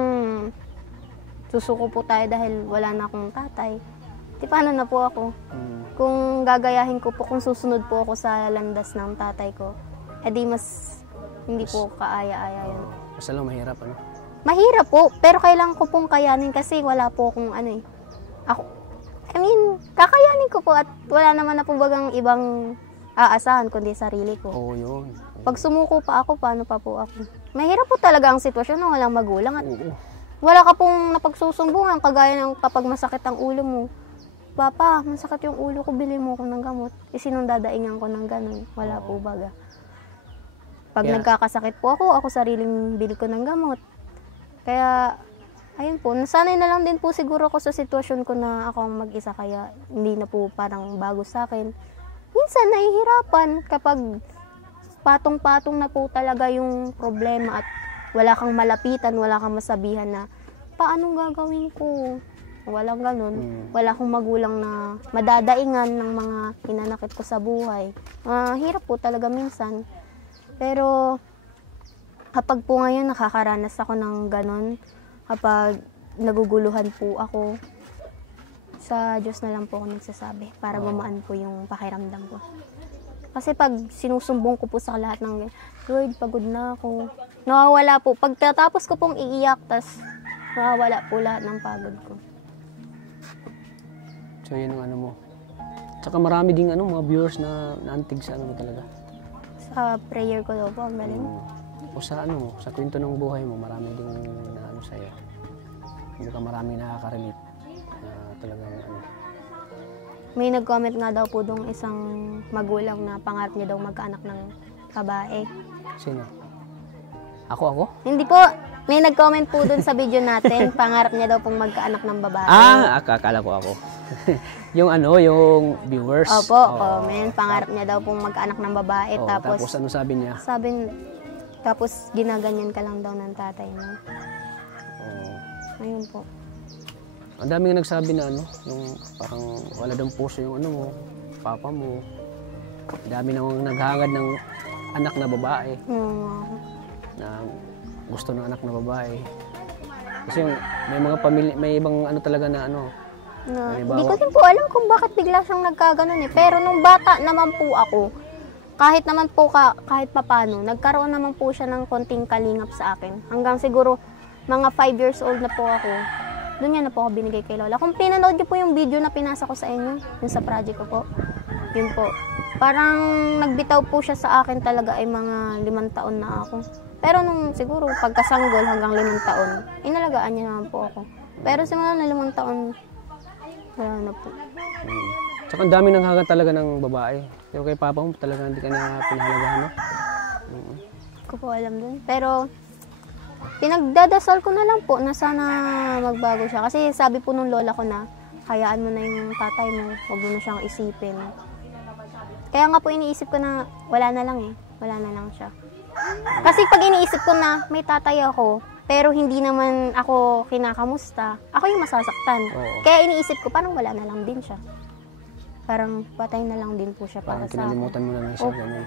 susuko po tayo dahil wala na akong tatay, di paano na po ako? Kung gagayahin ko po, kung susunod po ako sa landas ng tatay ko, edi mas hindi po kaaya-aya yun. Basta lang mahirap, Mahirap po, pero kailangan ko pong kayanin kasi wala po akong kakayanin ko po at wala naman na po bagang ibang aasahan kundi sarili ko. Oo, yun. Pag sumuko pa ako, paano pa po ako? Mahirap po talaga ang sitwasyon ng walang magulang at Oo. wala ka pong napagsusumbungan kagaya ng kapag masakit ang ulo mo. Papa, masakit yung ulo ko, bili mo ako ng gamot. Sinong dadaingan ko ng ganun? Wala po baga. Pag nagkakasakit po ako sariling bili ko ng gamot. Kaya, ayun po, nasanay na lang din po siguro ako sa sitwasyon ko na ako ang mag-isa kaya hindi na po parang bago sa akin. Minsan nahihirapan kapag patong-patong na po talaga yung problema at wala kang malapitan, wala kang masabihan na paanong gagawin ko? Walang ganun. Wala akong magulang na madadaingan ng mga hinanakit ko sa buhay. Hirap po talaga minsan. Pero kapag po ngayon nakakaranas ako ng ganun, kapag naguguluhan po ako, sa Diyos na lang po ako nagsasabi para gumaan po yung pakiramdam ko. Kasi pag sinusumbong ko po sa lahat ng Lord, pagod na ako. Nawawala po. Pagkatapos ko pong iiyak, tas nawawala po lahat ng pagod ko. So yun ang mo. Tsaka marami ding mga viewers na naantig sa mo talaga. Sa prayer ko daw po, ang galing. O sa sa kwento ng buhay mo, marami ding na sa'yo. Hindi ka maraming nakaka-relate. Talagang May nag-comment nga daw po dong isang magulang na pangarap niya daw magkaanak ng babae. Sino? Ako? Hindi po. May nag-comment po dun sa video natin, pangarap niya daw pong magkaanak ng babae. Akala ko ako. yung viewers. Opo, comment. Pangarap niya daw pong magkaanak ng babae. Tapos ano sabi niya? Tapos ginaganyan ka lang daw ng tatay mo. Ayun po. Ang dami nga nagsabi na ano, yung parang wala daw puso yung ano mo, papa mo. Ang dami nang naghangad ng anak na babae, na gusto ng anak na babae. Kasi yung, may mga pamilya, may ibang ano talaga na ano. Hindi ko din po alam kung bakit bigla siyang nagkaganon eh. Pero nung bata naman po ako, kahit naman po kahit papano, nagkaroon naman po siya ng konting kalingap sa akin. Hanggang siguro mga 5 years old na po ako, doon niya na po ako binigay kay Lola. Kung pinanood niyo po yung video na pinasa ko sa inyo, yung sa project ko po, yun po. Parang nagbitaw po siya sa akin talaga ay mga 5 taon na ako. Pero nung siguro pagkasanggol hanggang 5 taon, inalagaan niya naman po ako. Pero simula na 5 taon, wala na po. Tsaka ang dami nang hangad talaga ng babae. Pero kay papa mo talaga hindi ka na pinahalagahan, no? Hindi ko po alam dun. Pero pinagdadasal ko na lang po na sana magbago siya. Kasi sabi po nung lola ko na, hayaan mo na yung tatay mo, huwag mo na siyang isipin. Kaya nga po iniisip ko na wala na lang eh. Wala na lang siya. Kasi pag iniisip ko na may tatay ako, pero hindi naman ako kinakamusta, ako yung masasaktan. Oo. Kaya iniisip ko, parang wala na lang din siya. Parang patay na lang din po siya para Parang sa akin. kinalimutan mo na lang siya. Ganun.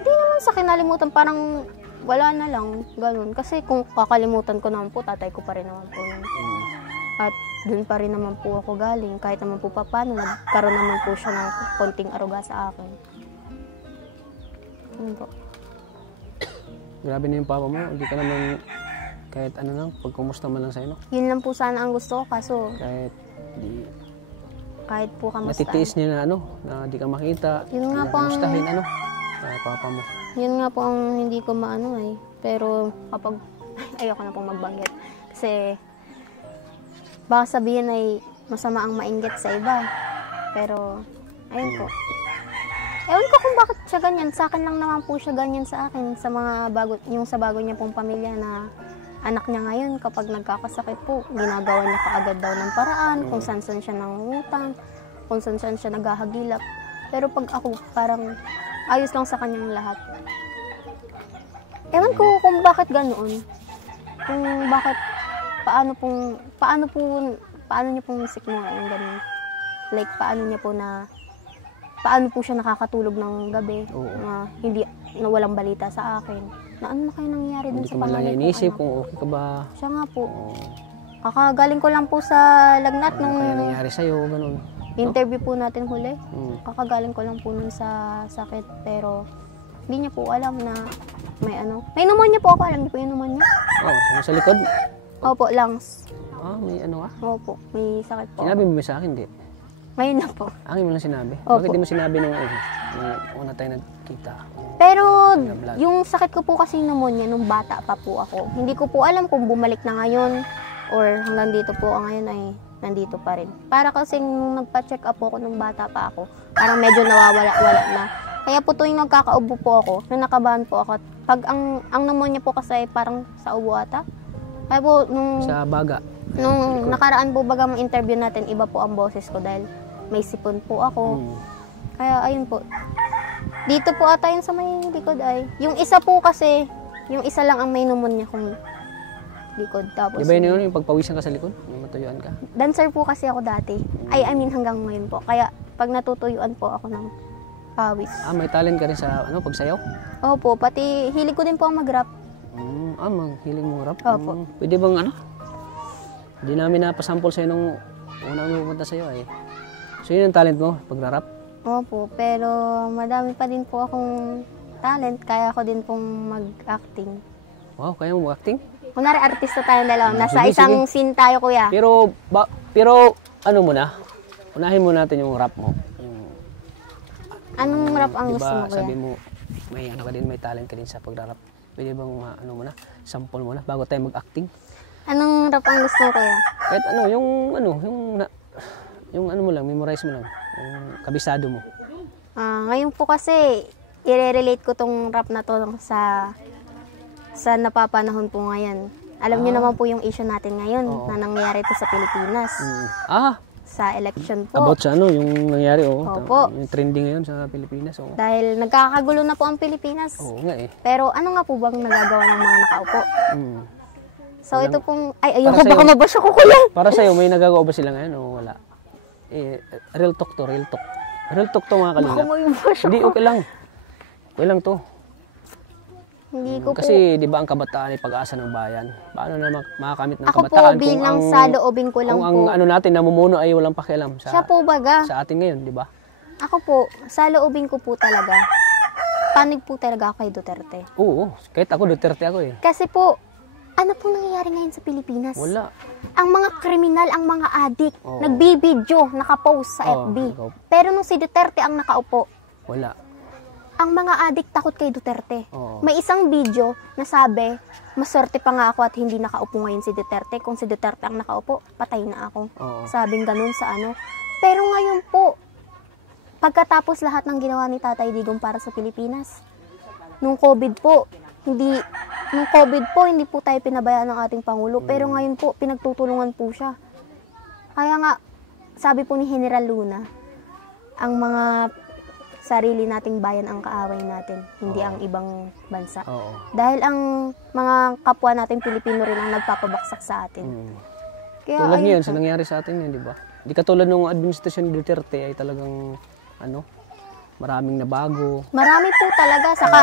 Hindi naman sa kinalimutan, parang wala na lang, ganun. Kasi kung kakalimutan ko naman po, tatay ko pa rin naman po yun. At dun pa rin naman po ako galing. Kahit naman po paano, nagkaroon naman po siya ng konting aruga sa akin. Yun po. Grabe na yung papa mo. Hindi ka naman kahit ano lang, pagkumusta man lang sa'yo, no? Yun lang po sana ang gusto ko, kaso Kahit di, kahit po kamusta. natitiis niya na ano, na di ka makita. Yun nga di po ang- kamustahin, ano, sa papa mo. Yun nga po ang hindi ko maano eh. Pero kapag, ayoko na pong magbanggit. Kasi baka sabihin ay masama ang mainggit sa iba. Pero, ayun po. Ewan ko kung bakit siya ganyan. Sa akin lang naman po siya ganyan sa akin. Sa mga bago, yung sa bago niya pong pamilya na anak niya ngayon, kapag nagkakasakit po, ginagawa niya kaagad daw ng paraan, kung saan siya nangungutang, kung saan siya naghahagilap. Pero pag ako, parang ayos lang sa kanyang lahat. Ewan ko kung bakit ganoon. Kung bakit, paano niya pong sikmura yung ganun. Like, paano po siya nakakatulog ng gabi, Oo. na walang balita sa akin. Na ano na kayo nangyayari dun Hindi sa ko man lang panganay kong iniisip anak. kung okay ka ba. Siya nga po. O Kakagaling ko lang po sa lagnat ano nung kaya nangyari sa'yo, ganun. interview po natin huli. Mm. Kakagaling ko lang po nun sa sakit, pero hindi niya po alam na may ano. May pneumonia po ako, alam niyo po yung pneumonia? Oh, sa likod. Opo, lungs. Ah, may ano ka? Opo, may sakit po. Sinabi mo ba sa akin, di? Ngayon na po. Akin mo lang sinabi. Opo. Bakit di mo sinabi nung una tayo nagkita? Pero Vlog. yung sakit ko po kasi pneumonia nung bata pa po ako. Hindi ko po alam kung bumalik na ngayon or hanggang dito po ngayon ay nandito pa rin. Para kasi nung nagpa-check up po ako nung bata pa ako, parang medyo nawawala-wala na. Kaya po tuwing nagkakaubo po ako, nung nakabahan po ako, pag ang pneumonia po kasi parang sa ubo ata. Kaya po Sa baga. nung nakaraan po bagang interview natin, iba po ang boses ko dahil may sipon po ako. Mm. Kaya ayun po. Dito po ata yun sa may likod ay. Yung isa po kasi, yung isa lang ang may pneumonia kong likod. Tapos Di ba yun yung pagpawisan ka sa likod? Yung matuyuan ka? dancer po kasi ako dati. I mean hanggang ngayon po. Kaya pag natutuyuan po ako ng pawis. Ah, may talent ka rin sa pagsayaw? Opo, pati hilig ko din po ang mag-rap. Maghiling mong rap? Opo. Pwede bang Hindi namin napasample sa'yo nung una mo pupunta sa'yo eh. So yun ang talent mo, pag-rap? Opo, pero madami pa din po akong talent. Kaya ako din pong mag-acting. Wow, kaya mo acting? Kunwari artista tayong dalawa. Nasa Sige, isang scene tayo, kuya. Pero ano muna? Unahin mo natin yung rap mo. Anong rap ang Di gusto ba, mo, kuya? sabi mo, may talent ka din sa pag-rap. Pwede bang sample mo na bago tayo mag-acting? Anong rap ang gusto mo, kuya? Kahit yung ano mo lang, memorize mo lang. Yung kabisado mo. Ngayon po kasi, i-relate ko tong rap na to sa napapanahon po ngayon. Alam niyo naman po yung issue natin ngayon Oo. na nangyayari po sa Pilipinas. Sa election po. About sa yung nangyari, Opo. yung trending ngayon sa Pilipinas. Dahil nagkakagulo na po ang Pilipinas. Oo nga eh. Pero ano nga po bang nagagawa ng mga nakaupo? So Walang- ito pong, ay ayoko Para baka sa'yo. mabasya ko kuya. Para sa'yo, may nagagawa ba sila ngayon o wala? Real talk to, real talk. Real talk to mga Baka kalingap. may mabasya Hindi, ko. okay lang. Okay lang to. Hindi ko po. Kasi di ba ang kabataan ay pag-asa ng bayan? Paano na makakamit ng Ako po kabataan bilang sa loobin ko lang kung ang po. ano natin, namumuno ay walang pakialam Siya po baga. sa atin ngayon, di ba? Ako po, sa loobin ko po talaga. Panig po talaga ako kay Duterte. Oo, kahit ako Duterte ako eh. Kasi po, ano po nangyayari ngayon sa Pilipinas? Wala. Ang mga kriminal, ang mga adik, Oo. nagbibideo, nakapost sa Oo, FB. ikaw. Pero nung si Duterte ang nakaupo, Wala. ang mga adik takot kay Duterte. Oo. May isang video na sabi, maswerte pa nga ako at hindi nakaupo ngayon si Duterte. Kung si Duterte ang nakaupo, patay na ako. Oo. Sabing ganun sa ano. Pero ngayon po, pagkatapos lahat ng ginawa ni Tatay Digong para sa Pilipinas, nung COVID po, hindi po tayo pinabayaan ng ating Pangulo. Pero ngayon po, pinagtutulungan po siya. Kaya nga, sabi po ni General Luna, ang mga sarili nating bayan ang kaaway natin, hindi ang ibang bansa. Oo. Dahil ang mga kapwa natin Pilipino rin ang nagpapabaksak sa atin. Mm. Kaya Tulad ayun ngayon, po. sa nangyari sa atin yun, di ba? Di katulad nung administrasyon ni Duterte ay talagang, maraming nabago. Marami po talaga. Saka,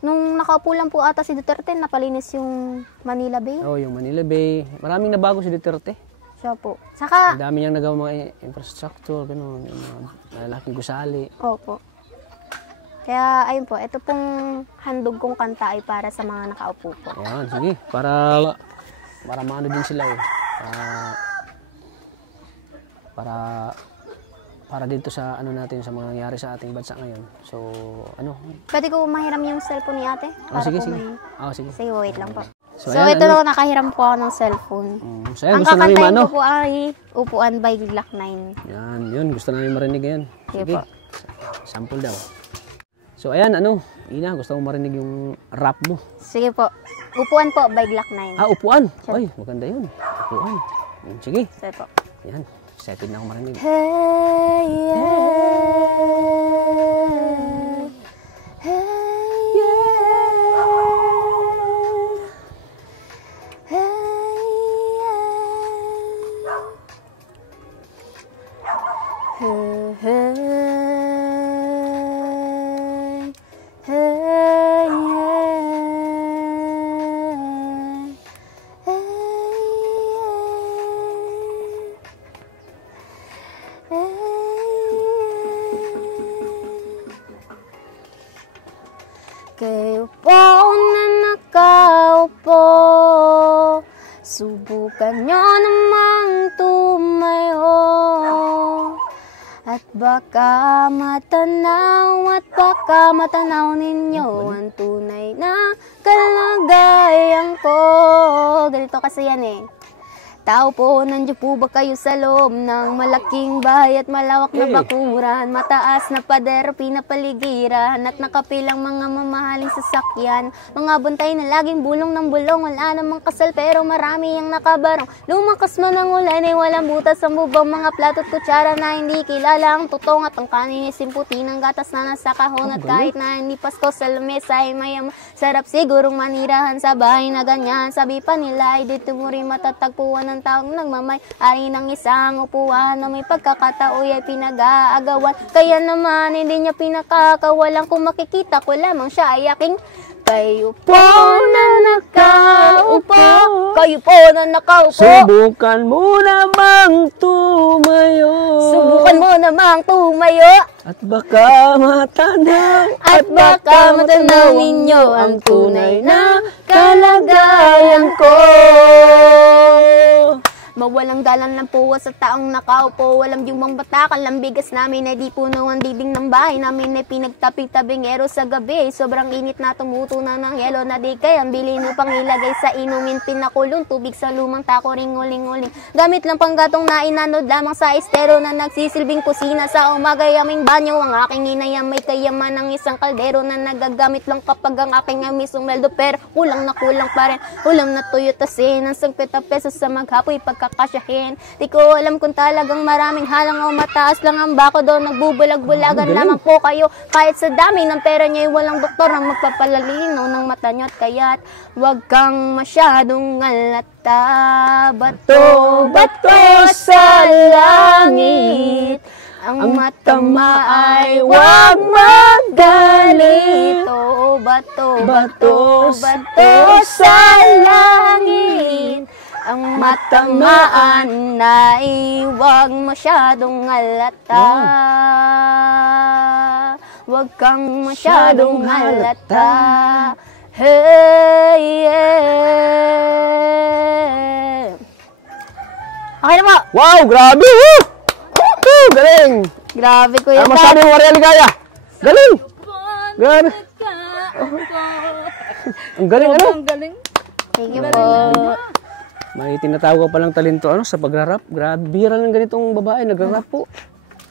nung nakaupo lang po ata si Duterte, napalinis yung Manila Bay. Oh, yung Manila Bay. Maraming nabago si Duterte. Siya po. Saka, Ang dami niyang nagawa mga infrastructure, gano'n, yung mga malalaking gusali. opo. Kaya, ayun po, ito pong handog kong kanta ay para sa mga nakaupo po. Ayan, sige. Para maano din sila eh. Para dito sa ano natin, sa mga nangyari sa ating bansa ngayon. So, Pwede ko mahiram yung cellphone ni ate? Oh, sige, po sige. may- Oh, sige. Sige, wait lang po. So, So, ayan, ito na nakahiram po ako ng cellphone. So, ayan, Ang gusto namin kakantayin ano? ko po ay Upuan by Glock 9. Yan, yun. Gusto namin marinig yan. Sige Sige. po. Sample daw. So, ayan, Ina, gusto mo marinig yung rap mo. Sige po. Upuan po by Glock 9. Ah, upuan. Ay, maganda yun. Upuan. Sige. Sige po. Yan. Excited na ako marinig. Hey, yeah. Hey, yeah. Hey, yeah. Hey, hey. Hey, yeah. Kayo po na nakaupo, subukan nyo namang tumayo. At baka matanaw ninyo ang tunay na kalagayan ko. Ganito kasi yan eh. Tao po, nandiyo po ba kayo sa loob ng malaking bahay at malawak na bakuran? Mataas na pader, pinapaligiran at nakapilang mga mamahaling sasakyan. Mga buntay na laging bulong ng bulong, wala namang kasal pero marami ang nakabarong. Lumakas man ang ulan ay walang butas ang bubong, mga plato at kutsara na hindi kilala ang tutong at ang kanin ay simputi ng gatas na nasa kahon. At kahit na hindi Pasko sa lamesa ay mayam, sarap sigurong manirahan sa bahay na ganyan. Sabi pa nila ay dito mo rin matatagpuan ng taong nagmamay-ari ng isang upuan na may pagkakataoy ay pinag-aagawan. Kaya naman hindi niya pinakakawalan, kung makikita ko lamang siya ay aking kayo po na nakaupo. Kayo po na nakaupo. Subukan mo namang tumayo. Subukan mo namang tumayo. At baka matanaw ninyo ang tunay na kalagayan ko. Mawalang dalan ng puwa sa taong nakaupo. Walang yung batakan lang bigas namin ay di puno ang dibding ng bahay namin ay pinagtabi-tabing ero sa gabi. Sobrang init na tumutunan ng yelo na di kaya ang bilhin mo pang ilagay sa inumin. Pinakulong tubig sa lumang tako ring-uling-uling. Gamit lang pang gatong na inanod lamang sa estero na nagsisilbing kusina sa umaga yaming banyo. Ang aking inayang may kayaman ng isang kaldero na nagagamit lang kapag ang aking amis umeldo. Pero kulang na kulang pa rin. Ulam na tuyo tasin ang 50 pesos sa maghapoy pagkakaroon kakasyahin. Di ko alam kung talagang maraming halang o mataas lang ang bako daw. Nagbubulag-bulagan lamang po kayo. Kahit sa dami ng pera niya, walang doktor ang magpapalalino ng mata niyo. At kaya't wag kang masyadong alata. Bato, bato sa langit. Ang matama ay wag magalit. O bato, bato, bato sa langit. Ang matamaan ay wag masyadong halata. Wag kang masyadong halata. Hey, yeah. Okay na po. Wow, grabe! Woo! Woo! Galing! Grabe, Kuya Ano Tat. masabi mo, Maria Ligaya? Galing! Grabe! Ang galing, ano? Ang galing. Thank you po. May tinatawag pa lang talento ano sa pagrarap. Grabe, bihira ng ganitong babae, nagrarap po.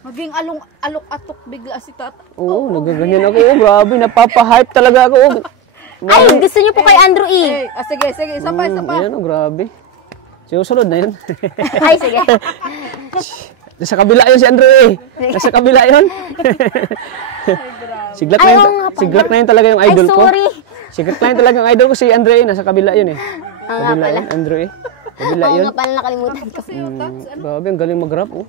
Maging alok-atok bigla si tata. Oo, nagaganyan ako. Oh, grabe, napapahype talaga ako. Oh. Ay, gusto niyo po kay Andrew E. Sige, isa pa. Ayan, oh, grabe. Susunod na yun. Ay, sige. Nasa kabila yun si Andrew eh. Nasa kabila yun. Siglat na Ay, yun, oo nga pala. siglat na yun talaga yung idol Ay, ko. sorry. Siglat na yun talaga yung idol ko si Andre eh. Nasa kabila yun eh. Oo nga Kabila pala. yun, Andrew eh. Kabila Oo yun. nga pala, nakalimutan ko. Grabe, ang galing mag-rap oh.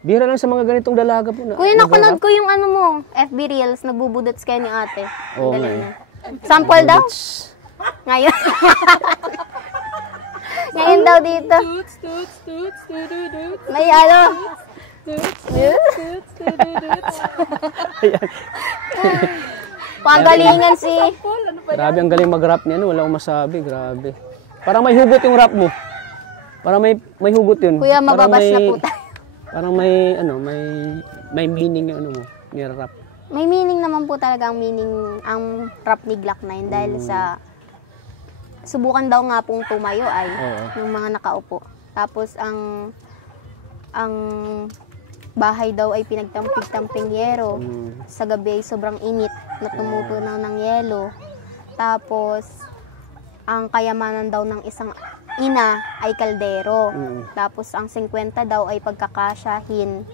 Bihira lang sa mga ganitong dalaga po. Kuya, napanood ko yung ano mo, FB Reels, nagbubudots kayo ni ate. Ang Oo, galing nga. na. Sample daw? Ngayon. Ngayon daw dito. May ano? Pagalingan si... Grabe, ang galing mag-rap niya. No? Wala akong masabi. Grabe. Parang may hugot yung rap mo. Parang may hugot yun. Kuya, Parang mababas na may- po tayo. Parang may meaning yung ano mo, ni-rap. May meaning naman po talaga ang meaning, ang rap ni Glock 9 dahil sa... Subukan daw nga pong tumayo ay ng mga nakaupo. Tapos ang bahay daw ay pinagtampig-tamping yero. Sa gabi ay sobrang init na tumutunaw ng yelo. Tapos ang kayamanan daw ng isang ina ay kaldero. Tapos ang 50 daw ay pagkakasyahin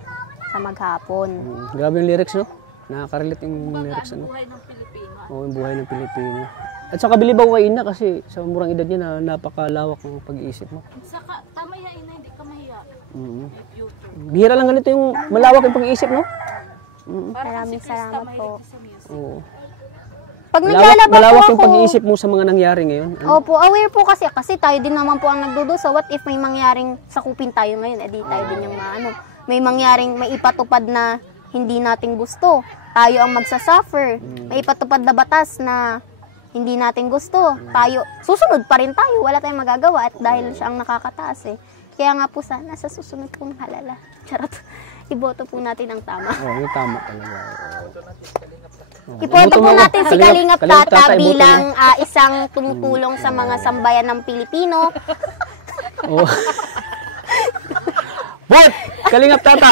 sa maghapon. Grabe yung lyrics, no? Nakaka-relate yung lyrics, ano? Buhay ng Pilipino. Oo, yung buhay ng Pilipino. At saka bilib ako kay Ina kasi sa murang edad niya na napakalawak ng pag-iisip mo. Saka, tama yan, ina, hindi ka mahiya. Bihira lang ganito yung malawak yung pag-iisip, no? Maraming salamat po. Oo. Pag Malawak, naglalaba po malawak ako, yung pag-iisip mo sa mga nangyari ngayon. Ano? opo, aware po kasi tayo din naman po ang nagdudusa. What if may mangyaring sakupin tayo ngayon, edi tayo din yung maano. May mangyaring may ipatupad na hindi natin gusto. Tayo ang magsasuffer. May ipatupad na batas na hindi natin gusto. Tayo, susunod pa rin tayo. Wala tayong magagawa at dahil siya ang nakakataas eh. Kaya nga po sana sa susunod pong halala. Charot. Iboto po natin ang tama. Oo, yung tama talaga. Iboto po natin si Kalingap Kalingap Tata iboto bilang isang tumutulong sa mga sambayan ng Pilipino. Oo. Bot! Kalingap Tata!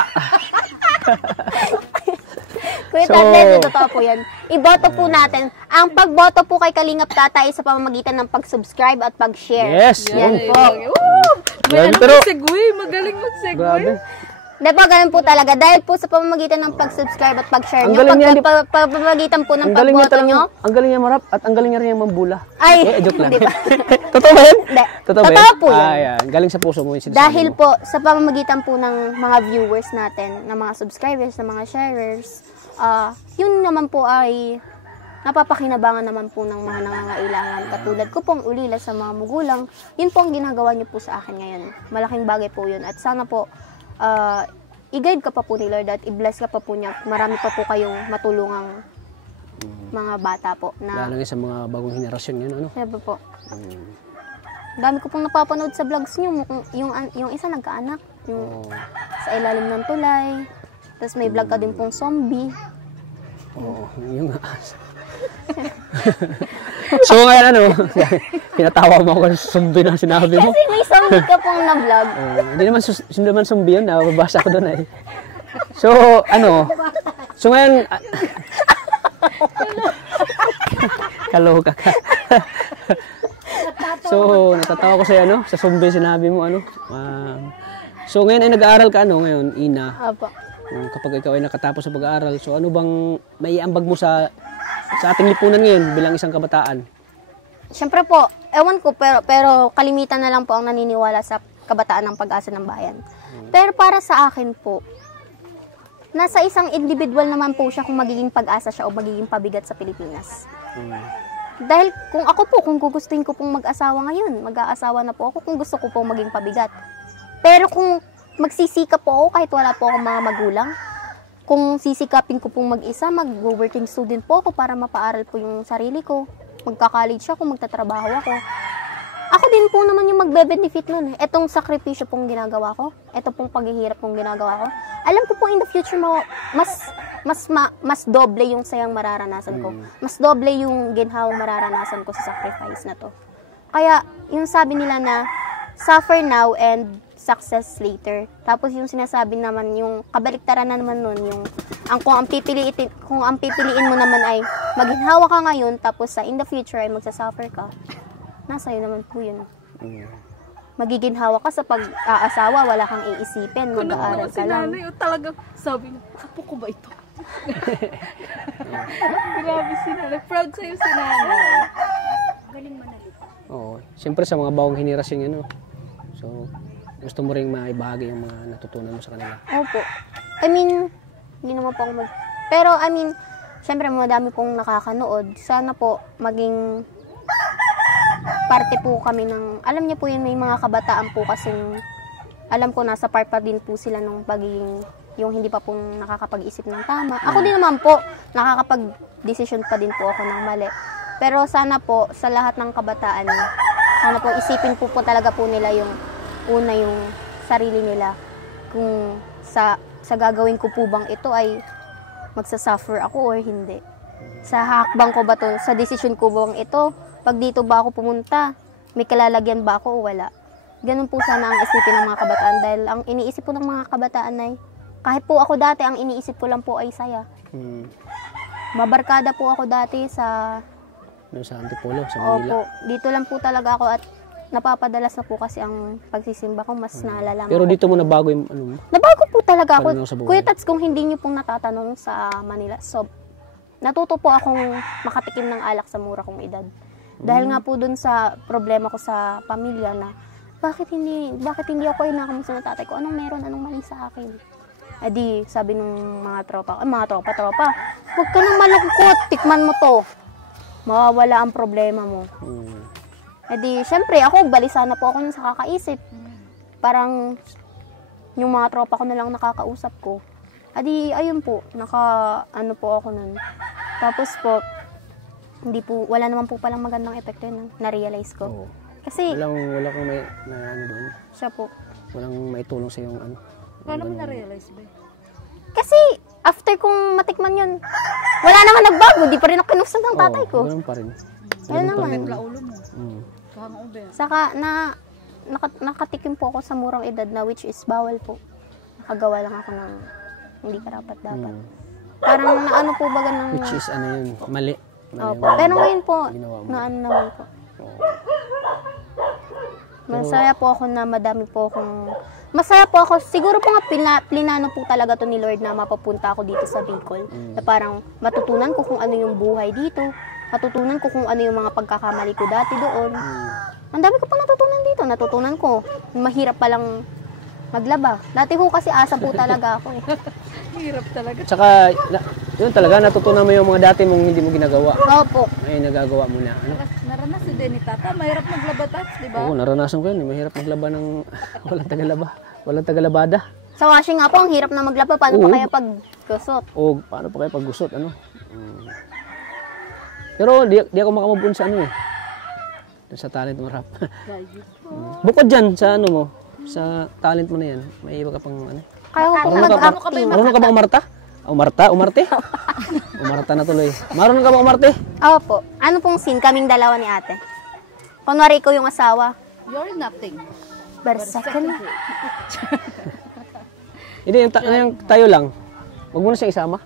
Kuya So- Tate, totoo po yan. Iboto po natin. Ang pagboto po kay Kalingap Tata ay sa pamamagitan ng pag-subscribe at pag-share. Yes! Yan yun. po. Grabe, Ano pero, mag-segue? Magaling mag-segue. grabe. Di ba, ganun po talaga. Dahil po sa pamamagitan ng pag-subscribe at pag-share Ang nyo, galing niya, di- pamamagitan po ng Ang galing niya pagboto talaga, nyo, ang galing niya marap at ang galing niya rin yung mambula. ay, Joke lang. di ba? Totoo ba yun? Hindi. Totoo ba Totoo po yan. Ayan, galing sa puso mo yung sinasabi Dahil mo. po, sa pamamagitan po ng mga viewers natin, ng mga subscribers, ng mga sharers, yun naman po ay napapakinabangan naman po ng mga nangangailangan. Katulad ko pong ulila sa mga mugulang, yun po ang ginagawa niyo po sa akin ngayon. Malaking bagay po yun. At sana po, i-guide ka pa po ni Lord at i-bless ka pa po niya. Marami pa po kayong matulungang mga bata po na Lalo nga sa mga bagong henerasyon yun, ano? Siyempre po. Dami ko pong napapanood sa vlogs niyo. Yung isa nagkaanak. Yung sa ilalim ng tulay. Tapos may vlog ka din pong zombie. Oo, yung nga. So ngayon ano, pinatawa mo ako sa zombie na sinabi mo. Kasi may zombie ka pong na-vlog. Hindi naman zombie yun, nababasa ko doon eh. So, ano, so ngayon, kaloka ka. So, natatawa ko sa ano, sa zombie sinabi mo, ano, So ngayon ay nag-aaral ka ano ngayon, Ina? Opo. Kapag ikaw ay nakatapos sa pag-aaral, so ano bang maiambag mo sa ating lipunan ngayon bilang isang kabataan? Siyempre po, ewan ko, pero kalimitan na lang po ang naniniwala sa kabataan ng pag-asa ng bayan. Pero para sa akin po, nasa isang individual naman po siya kung magiging pag-asa siya o magiging pabigat sa Pilipinas. Dahil kung ako po, kung gugustuhin ko pong mag-asawa ngayon, mag-aasawa na po ako kung gusto ko pong maging pabigat. Pero kung magsisikap po ako kahit wala po akong mga magulang, kung sisikapin ko pong mag-isa, mag-working student po ako para mapaaral po yung sarili ko, magka-college ako, magtatrabaho ako. Ako din po naman yung magbe-benefit nun. Etong sakripisyo pong ginagawa ko, eto pong paghihirap pong ginagawa ko, alam ko po in the future mo, mas doble yung sayang mararanasan ko. Mas doble yung ginhawang mararanasan ko sa sacrifice na to. Kaya, yung sabi nila na, suffer now and success later. Tapos yung sinasabi naman, yung kabaliktaran na naman nun, yung kung ang pipiliin mo naman ay maghinhawa ka ngayon, tapos in the future ay magsasuffer ka, nasa iyo naman po yun. Magiginhawa ka sa pag-aasawa, wala kang iisipin, mag-aaral ka lang. Nanay, talagang sabi niya, apo ko ba ito? Grabe si nanay. Proud sa'yo si nanay. Galing manalita. Oo. Siyempre sa mga bawang henerasyon yun, no? So, gusto mo ring maibahagi yung mga natutunan mo sa kanila. Opo. I mean, hindi naman po ako pero I mean, syempre madami pong nakakanood. Sana po maging parte po kami ng, alam niyo po yun, may mga kabataan po kasing, alam ko nasa part pa din po sila ng pagiging, yung hindi pa pong nakakapag-isip ng tama. Ako din naman po, nakakapag-decision pa din po ako ng mali. Pero sana po, sa lahat ng kabataan, sana po isipin po talaga po nila yung una yung sarili nila. Kung sa gagawin ko po bang ito ay magsasuffer ako or hindi. Sa hakbang ko ba to, sa decision ko bang ito, pag dito ba ako pumunta, may kalalagyan ba ako o wala. Ganun po sana ang isipin ng mga kabataan dahil ang iniisip po ng mga kabataan ay, kahit po ako dati, ang iniisip ko lang po ay saya. Mabarkada po ako dati sa Sa Antipolo, sa Manila. Opo, dito lang po talaga ako at napapadalas na po kasi ang pagsisimba ko, mas nalalaman Pero ko. dito mo nabago yung ano mo? Nabago po talaga Pananaw sa ako. buhay. Kuya Tats, kung hindi niyo pong natatanong sa Manila, so, natuto po akong makatikim ng alak sa mura kong edad. Dahil nga po dun sa problema ko sa pamilya na, bakit hindi ako inakamusta ng tatay ko? Anong meron? Anong mali sa akin? Eh di, sabi nung mga tropa, huwag ka nang malungkot, tikman mo to. Mawawala ang problema mo. Eh di, syempre, ako, balisa na po ako nun sa kakaisip. Parang, yung mga tropa ko na lang nakakausap ko. Eh di, ayun po, ano po ako nun. Tapos po, wala naman po palang magandang epekto yun, na-realize ko. Oo. Kasi, Wala kang may, ano doon. siya po. Walang maitulong sa yung ano. Paano mo na-realize ba? Kasi, after kong matikman yun, wala naman nagbago, di pa rin ako kinuksan ng tatay ko. Ganun pa rin. Ayun naman. Ulo mo. Hangover. Saka, nakatikim po ako sa murang edad na which is bawal po. Nakagawa lang ako ng hindi karapat-dapat. Parang naano po ba ganun? Which is ano yun, mali. Opo. Pero ngayon po, ginawa mo. naano naman po. Masaya po ako na masaya po ako, siguro po nga plinano po talaga to ni Lord na mapapunta ako dito sa Bicol. Na parang matutunan ko kung ano yung buhay dito, matutunan ko kung ano yung mga pagkakamali ko dati doon. Ang dami ko pa natutunan ko. Mahirap palang maglaba. Dati ko kasi asa po talaga ako eh. Hirap talaga. Tsaka, yun talaga, natutunan mo yung mga dati mong hindi mo ginagawa. Opo. Ngayon nagagawa mo na. Ano? Naranasan din ni Tata. Mahirap maglaba, Tats, di ba? Oo, naranasan ko yun. Mahirap maglaba ng walang tagalabada. Sa washing nga po, ang hirap na maglaba. Paano pa kaya pag gusot? O paano pa kaya pag gusot, ano? Pero di ako makamove on sa ano eh. Doon sa talent mo rap. Bukod dyan sa ano mo, sa talent mo na yan, may iba ka pang ano? Kaya ko pong mag-acting. Marunong ka ba umarta? Umarte? Umarta na tuloy. Marunong ka ba umarte? Opo. Ano pong scene? Kaming dalawa ni ate. Kunwari ko yung asawa. You're nothing. Bersakan. Hindi, yung tayo lang. Huwag mo na siyang isama.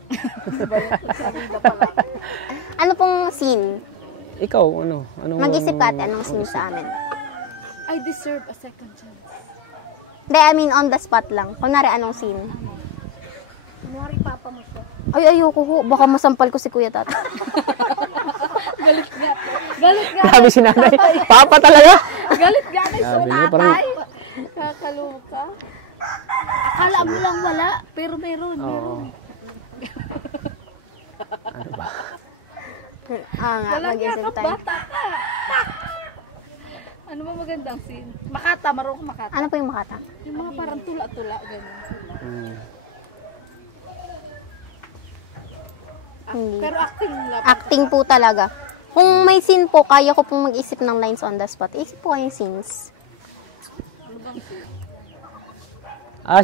Ano pong scene? Ikaw, ano? Mag-isip ka ate, anong scene sa amin? I deserve a second chance. Hindi, I mean on the spot lang. Kunwari, anong scene? Kunwari papa mo siya. Ay, ayoko ho. Baka masampal ko si Kuya Tata. Galit nga. Galit nga. Grabe si nanay. Papa talaga. Galit nga na Grabe niya, parang, Kakaloka. Akala mo lang wala, pero meron. oo. Ano ba? Ah nga, Walang mag-isip yakap, tayo. bata ka. Tak! Ano ba magandang scene? Makata, marunong ka makata. Ano po yung makata? Yung mga parang tula-tula, gano'n. Hmm. Hindi. Pero acting lang. Acting po talaga. Kung may scene po, kaya ko pong mag-isip ng lines on the spot. Isip po kayong scenes.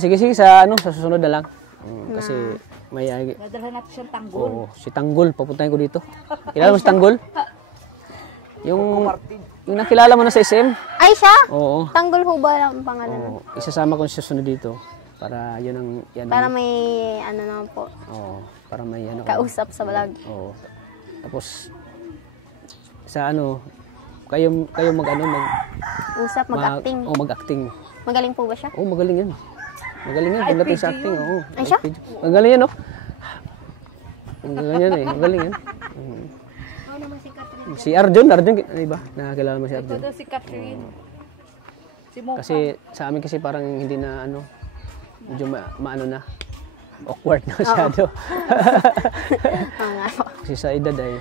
Sige, sa sa susunod na lang. Kasi may Nadalhan natin siyang tanggol. oo, si Tanggol, papuntahin ko dito. Kilala mo si Tanggol? Yung nakilala mo na sa SM? Ay, siya? Oo. Tanggol ho ba ang pangalan? Oo. Isasama ko siya susunod dito. Para yun ang yan. Para may, ano naman po, Oo. Para may ano. kausap sa vlog. Oo. Tapos sa kayo mag Usap, mag-acting. mag-acting. Magaling po ba siya? Oo, magaling yan. Magaling yan pagdating sa acting. Oo. Ay, siya? Magaling yan, no? Magaling yan eh. Magaling yan. Si Arjun, di ba? Nakakilala mo si Ito Arjun. daw si Catherine. Si Mocha. Kasi sa amin kasi parang hindi na medyo maano na. Awkward na masyado. Oo nga po. Kasi sa edad ay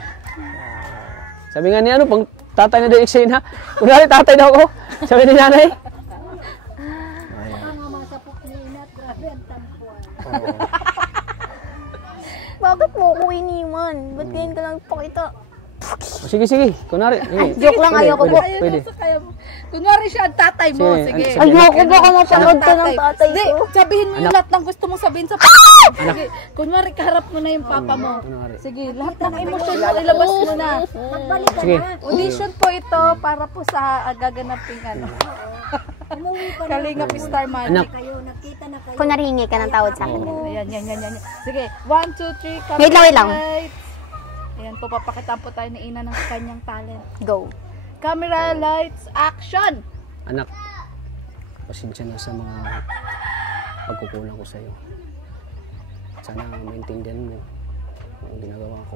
sabi nga ni pang tatay na daw eksena ha. Kunwari tatay daw ako. Sabi ni nanay. Bakit mo ako iniwan? Ba't ngayon ka lang pakita? Sige. Kunwari. Joke lang, ayoko po. Ayun, Pwede. nasa kaya mo. Kunwari siya ang tatay mo. Sige, Sige. sige. Ayoko, baka mapanood ka ng tatay Hindi, ko. sabihin mo yung lahat ng gusto mong sabihin sa papa mo. Sige, kunwari kaharap mo na yung papa mo. Kunwari. Sige, lahat ng emosyon mo, ilabas mo na. Sige. Audition po ito para po sa gaganaping Kalingap Star Magic. Anak. Kunwari hingi ka ng tawad sa akin. Yan. Sige, 1, 2, 3, camera Wait lang. lights. Ayan po, papakitaan po tayo ni Ina ng kanyang talent. Go. Camera, lights, action! Anak. Pasensya na sa mga pagkukulang ko sa iyo. Sana maintindihan mo ang ginagawa ko.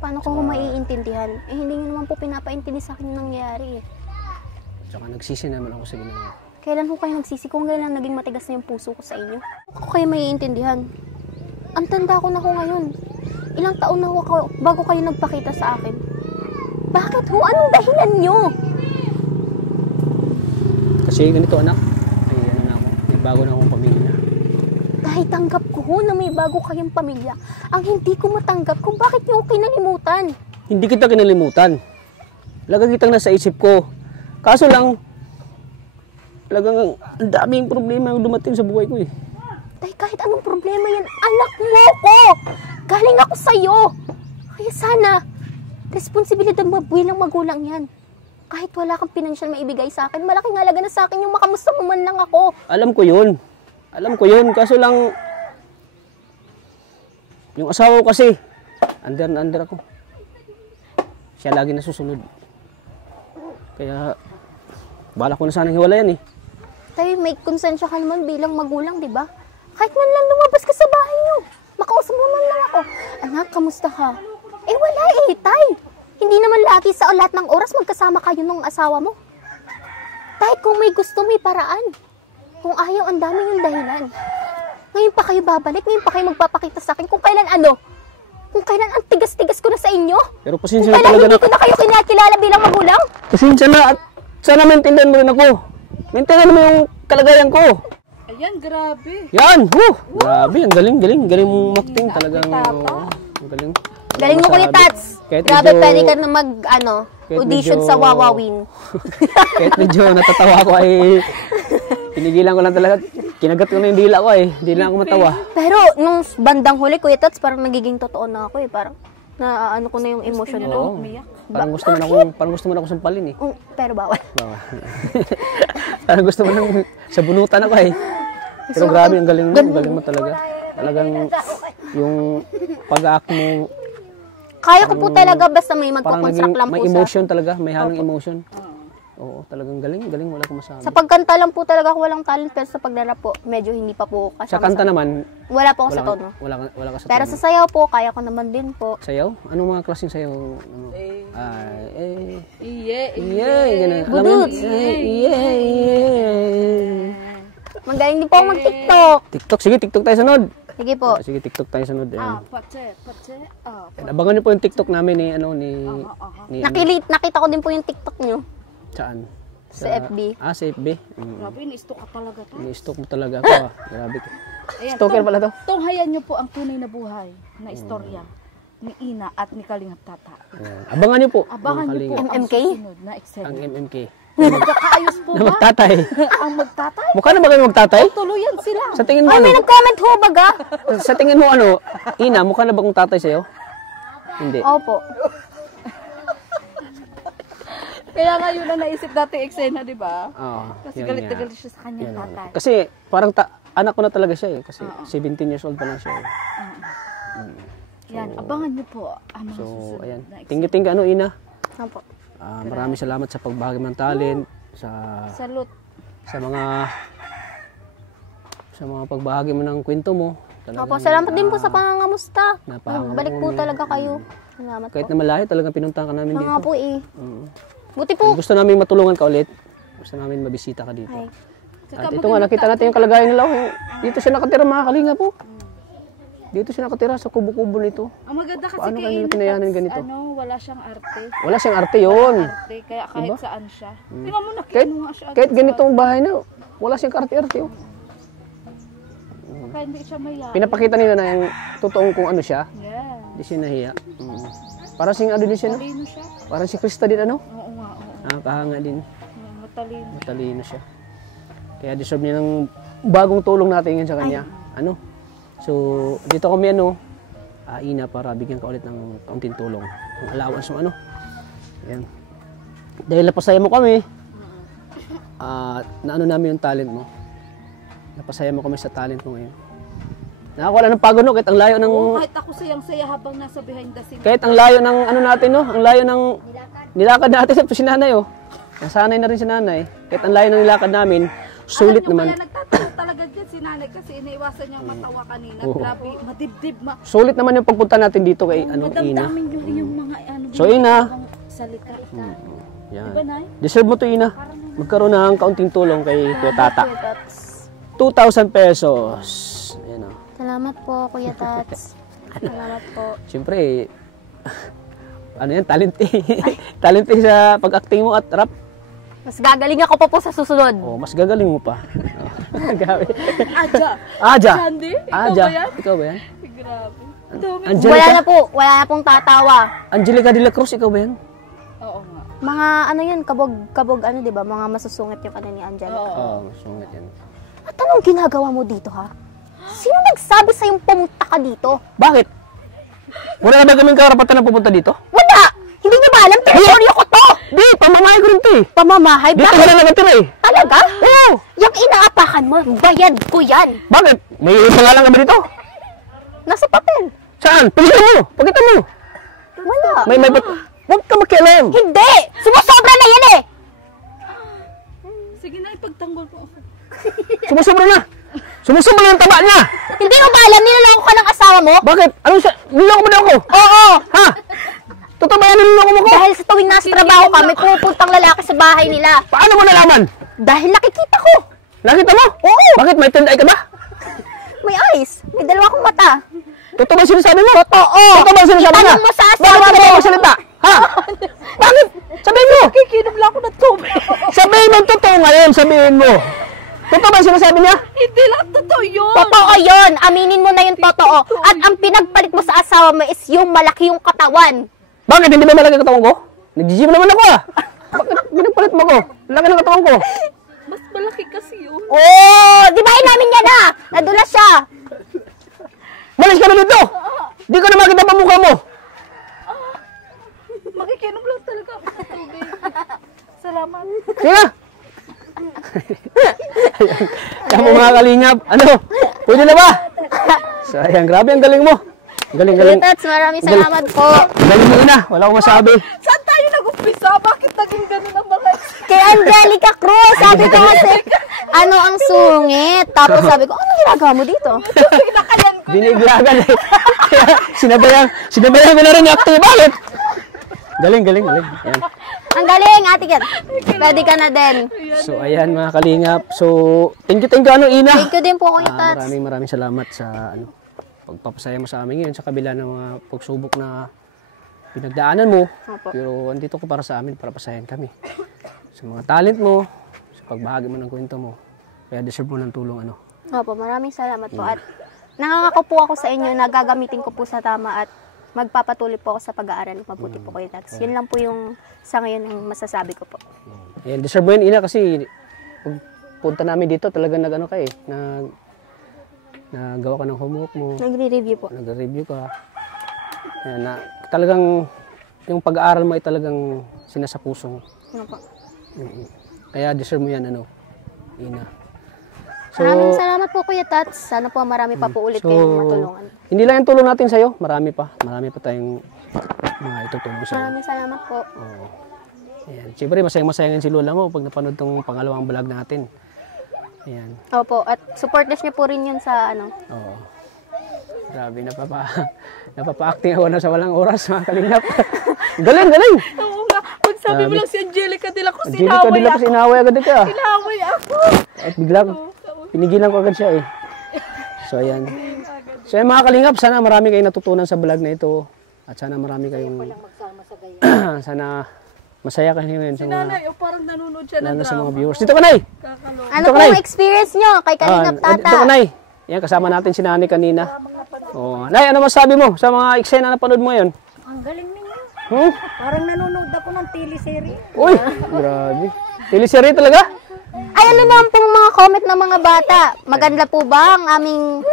Paano ko maiintindihan? Hindi nyo naman po pinapaintindi sa akin yung nangyayari. Tsaka nagsisi naman ako sa ginawa. Kailan ho kayo nagsisi? Kung kailan naging matigas na yung puso ko sa inyo? Ako kayo maiintindihan. Ang tanda ko na ho ngayon. Ilang taon na ho ako bago kayo nagpakita sa akin. Bakit ho? Anong dahilan nyo? Kasi ganito anak, na ako. May bago na akong pamilya. Dahil tanggap ko ho na may bago kayong pamilya. Ang hindi ko matanggap kung bakit nyo ako kinalimutan. Hindi kita kinalimutan. Lagang kitang nasa isip ko. Kaso lang, talagang ang daming problema yung dumating sa buhay ko eh. Dahil kahit anong problema yan, anak mo ko! Galing ako sa'yo! Kaya sana, responsibilidad mo bilang magulang yan. Kahit wala kang pinansyal maibigay sa akin, malaking halaga na sa akin yung makamusta mo man lang ako. Alam ko yun. Kaso lang, yung asawa ko kasi, under na under ako. Siya lagi nasusunod. Kaya, bala ko na sanang hiwalayan eh. Tayo, may konsensya ka naman bilang magulang, di ba? Kahit man lang lumabas ka sa bahay niyo. Makausap mo man lang ako. Anak, kamusta ka? Eh wala eh, tay. Hindi naman lagi sa lahat ng oras magkasama kayo ng asawa mo. Tay, kung may gusto, may paraan. Kung ayaw, ang dami yung dahilan. Ngayon pa kayo babalik, ngayon pa kayo magpapakita sa akin kung kailan kung kailan ang tigas-tigas ko na sa inyo. Pero Kung pasensya na kailan talaga hindi na. ko na kayo kinakilala bilang magulang. Pasensya na at sana maintindihan mo rin ako. Maintindihan mo yung kalagayan ko. Ayan, grabe. Yan! Grabe, ang galing. Galing mong acting talagang. Ang galing. Galing mo, Kuya Tats. Kahit Grabe, medyo- pwede ka na kahit audition medyo- sa Wawawin. Kahit medyo natatawa ko ay pinigilan ko lang talaga. Kinagat ko na yung dila ko eh. Hindi na ako matawa. Pero nung bandang huli, Kuya Tats, parang nagiging totoo na ako eh. Parang na ko na yung emotion ko. Umiyak. Parang gusto mo na ako sampalin eh. Pero bawal. Bawa. Parang gusto mo nang sabunutan ako eh. Pero grabe, ang galing mo talaga. Talagang yung pag-act mo, Kaya ko po talaga basta may parang magko-construct lang may po emotion talaga, may halong emotion. Oo, talagang galing, wala akong masabi. Sa pagkanta lang po talaga ako walang talent, pero sa paglarap po, medyo hindi pa po kasama. Sa kanta naman, Wala po ako sa wala, tono. wala ka sa Pero tono. sa sayaw po, kaya ko naman din po. Sayaw? Anong mga klaseng sayaw? Ano? Iye, Ganun. Alam mo Buduts. yun? Yeah. Magaling din po ako mag-TikTok. TikTok, sige, TikTok tayo sunod. Sige po. Sige, TikTok tayo sunod. Ayan. Pache. Abangan niyo po yung TikTok namin ni Nakita ko din po yung TikTok nyo. Saan? Sa FB. Sa FB. Grabe, ini-stalk ka talaga ta. Ini-stalk mo talaga ako Grabe. Ayan, Stalker pala to. tunghayan niyo po ang tunay na buhay na istorya ni Ina at ni Kalingap Tata. Ayan. Abangan niyo po. Abangan mga niyo po kalingap. ang MMK? susunod na Ang eksena. MMK. Magkakaayos po Na ba? magtatay. Ang magtatay? Mukha na ba kayo magtatay? Tuluyan sila. Sa tingin mo Ay, ano? may nag-comment ho baga. Sa tingin mo ano? Ina, mukha na ba kong tatay sa'yo? Hindi. Opo. Kaya nga yun ang naisip dating eksena, di ba? Oo. Kasi yun galit na nga. galit siya sa kanyang Yan, oo. tatay. Kasi parang anak ko na talaga siya eh. Kasi 17 years old pa lang siya eh. Yan, abangan niyo po ang mga So, susunod ayan. na eksena. Tinggi-tinggi ano, Ina? Opo. Maraming salamat sa pagbahagi ng talent. Salute. Sa mga pagbahagi mo ng kwento mo. Opo, salamat din po sa pangangamusta. Napahanga Balik po talaga kayo. Salamat Kahit po. na malayo, talagang pinuntahan ka namin Mga dito. po eh. Mm. Buti po. Gusto namin matulungan ka ulit. Gusto namin mabisita ka dito. Ay. At ito nga, nakita natin yung kalagayan nila. Oh. Dito siya nakatira, mga kalinga po. Dito siya nakatira sa kubo-kubo nito. Ang maganda kasi Paano kay kanila Ina, kinayanan ganito? wala siyang arte. Wala siyang arte yun. Arte, kaya kahit Diba? saan siya. Tingnan mo, Kahit, nakinuha siya. kahit ganitong bahay na, wala siyang karte-arte. Oh. Kaya hindi siya mayaman. Pinapakita nila na yung totoong kung ano siya. Yeah. Hindi siya nahiya. Parang sing ano din siya, no? Matalino siya. Parang si Krista din, ano? Oo nga, oo. Nakakahanga din. Matalino. Matalino siya. Kaya deserve niya ng bagong tulong natin yun sa kanya. Ano? So, dito kami Ina, para bigyan ka ulit ng kaunting tulong. Ang allowance mo, ano? Ayan. Dahil napasaya mo kami, naano namin yung talent mo. Napasaya mo kami sa talent mo ngayon. Nakakawala ng pagod, no? Kahit ang layo ng... Oo, kahit ako sayang-saya habang nasa behind the scene. Kahit ang layo ng ano natin, no? Ang layo ng nilakad natin sa si nanay, oh. Nasanay na rin si nanay. Kahit ang layo ng nilakad namin, sulit Alam niyo, naman. Kaya nagtatawa talaga dyan si nanay kasi iniiwasan niyang matawa kanina. Oo. Grabe, madibdib, Sulit naman yung pagpunta natin dito kay Ina. madamdamin yung iyong mga So, Ina. salita. Yan. Diba, Nay? Deserve mo to, Ina. Magkaroon ng kaunting tulong kay Kuya Tata. Kuya Tats. 2,000 pesos. Ayan, oh. Salamat po, Kuya Tats. Salamat po. Siyempre, ano yan, talent eh. Talent eh sa pag-acting mo at rap. Mas gagaling ako pa po sa susunod. Oh, mas gagaling mo pa. Gabi. Aja. Aja. Sandy? Ikaw Aja. ba yan? Ikaw ba yan? Grabe. Dami. Wala na po. Wala na pong tatawa. Angelica de la Cruz, ikaw ba yan? Oo nga. Mga ano yun, kabog ano, di ba? Mga masusungit yung ano ni Angelica. Oo, sungit yan. At anong ginagawa mo dito, ha? Sino nagsabi sa'yong pumunta ka dito? Bakit? Wala na ba kaming karapatan na pupunta dito? Wala! Hindi niyo ba alam? Teritoryo ko to! Di, pamamahay ko rin to eh. Pamamahay? Dito Bakit? ka na nakatira eh. Talaga? Oo! Yung inaapakan mo, bayad ko yan. Bakit? May pangalan ka ba dito? Nasa papel. Saan? Pakita mo! Pakita mo! Wala. May Huwag ka makialam! Hindi! Sumusobra na yan eh! Sige na, ipagtanggol ko ako. Sumusobra na! Sumusobra na yung taba niya! Hindi mo ba alam, niloloko ka ng asawa mo? Bakit? Ano siya? Niloko mo na ako? Oo! Ha? Totoo ba yan niloko mo ko? Dahil sa tuwing nasa trabaho ka, may pupuntang lalaki sa bahay nila. Paano mo nalaman? Dahil nakikita ko. Nakita mo? Oo! Bakit? May tend eye ka ba? May eyes. May dalawa akong mata. Totoo ba sinasabi mo? Totoo! Totoo ba sinasabi niya? Itanong mo sa Bakit asawa ka mo. magsalita? Ha? Bakit? Sabihin mo! Kikinom lang ako ng tubig. Sabihin mo yung totoo ngayon, sabihin mo. Totoo ba yung sinasabi niya? Hindi lang totoo yun. Totoo yun. Aminin mo na yung totoo. At ang pinagpalit mo sa asawa mo is yung malaki yung katawan. Bakit? Hindi ba malaki katawan ko? Nag-gym naman ako ah. Bakit pinagpalit mo ko? Laki ng katawan ko. Mas malaki kasi yun. Oo! Di ba inamin niya na? Nadulas siya. Malis ka na dito! Di ko na makita pa mukha mo. Makikinom lang talaga ako ng tubig. Salamat. Sige na! Kaya mo mga kalingap, ano? Pwede na ba? So, ayan, grabe ang galing mo. Galing, galing. Tats, maraming salamat po. Galing mo na, wala akong masabi. Saan tayo nag-umpisa? Bakit naging ganun ang mga Kay Angelica Cruz. Sabi ko kasi, ano ang sungit? Tapos sabi ko, ano ginagawa mo dito? Biniglagan eh. Kaya sinabayan ko na rin yung acting. Bakit? Galing. Ayan. Ang galing, Ate Kat. Pwede ka na din. So, ayan mga kalingap. So, thank you ano, Ina. Thank you din po, Kuya Tats. Maraming salamat sa pagpapasaya mo sa amin ngayon sa kabila ng mga pagsubok na pinagdaanan mo. Opo. Pero andito ko para sa amin, para pasayan kami. Sa mga talent mo, sa pagbahagi mo ng kwento mo. Kaya deserve mo ng tulong ano. Opo, maraming salamat po. At nangangako po ako sa inyo na gagamitin ko po sa tama at magpapatuloy po ako sa pag-aaral. Mabuti po, Kuya Tats. Yun lang po yung sa ngayon ang masasabi ko po. Ayan, deserve mo yun, Ina, kasi pag punta namin dito, talagang nag-ano ka eh, nagawa ka ng homework mo, Nagre-review po. nag-review ka. Ayan, na, talagang yung pag-aaral mo ay talagang sinasapusong. Opo. Kaya deserve mo yan, ano, Ina. Maraming salamat po, Kuya Tats. Sana po marami pa po ulit kayong matulungan. Hindi lang yung tulong natin sa'yo, marami pa tayong mga itutulong sa'yo. Maraming salamat po. Oo. Ayan. Siyempre, masayang-masayangin si Lola mo pag napanood tong pangalawang vlog natin. Ayan. Opo, at supportless niyo po rin yun sa ano. Oo. Grabe, napapa-acting ako na sa walang oras, mga kalingap. galing! Oo nga. Pag sabi mo lang si Angelica de la Cruz, Angelica de la Cruz, inaway agad ka. Inaway ako. At bigla, pinigilan ko agad siya eh. So, ayan. So, ayan, mga kalingap, sana marami kayong natutunan sa vlog na ito. At sana marami kayong... sana masaya kayo ngayon sa mga... Nanay, parang nanonood siya ng sa mga drama. viewers. Dito ka, Nay! Ano Ito, po Nay. ang experience nyo kay Kalingap Tata? Dito ka, Nay. Yan, kasama natin si Nani kanina. Oh. Nay, ano masabi mo sa mga eksena na panood mo ngayon? Ang galing ninyo. Parang nanonood ako ng teleserye. Uy, grabe. Teleserye talaga? Ay, ano naman pong mga comment ng mga bata? Maganda po ba ang aming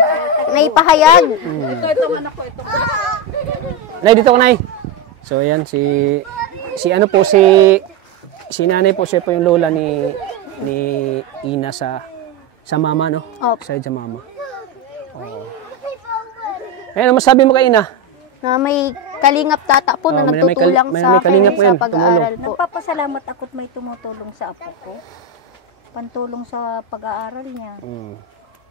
naipahayag? Ito anak ko, ito. Nay, dito ka, Nay. So, ayan, si nanay po, siya po yung lola ni Ina sa mama, no? Opo. Sa mama. Oh. Ayan, ano masabi mo kay Ina? Na may Kalingap Tata po na Oh, may nagtutulong may sa Kalingap akin sa ngayon, pag-aaral po. Nagpapasalamat ako't may tumutulong sa apo ko. Pantulong sa pag-aaral niya.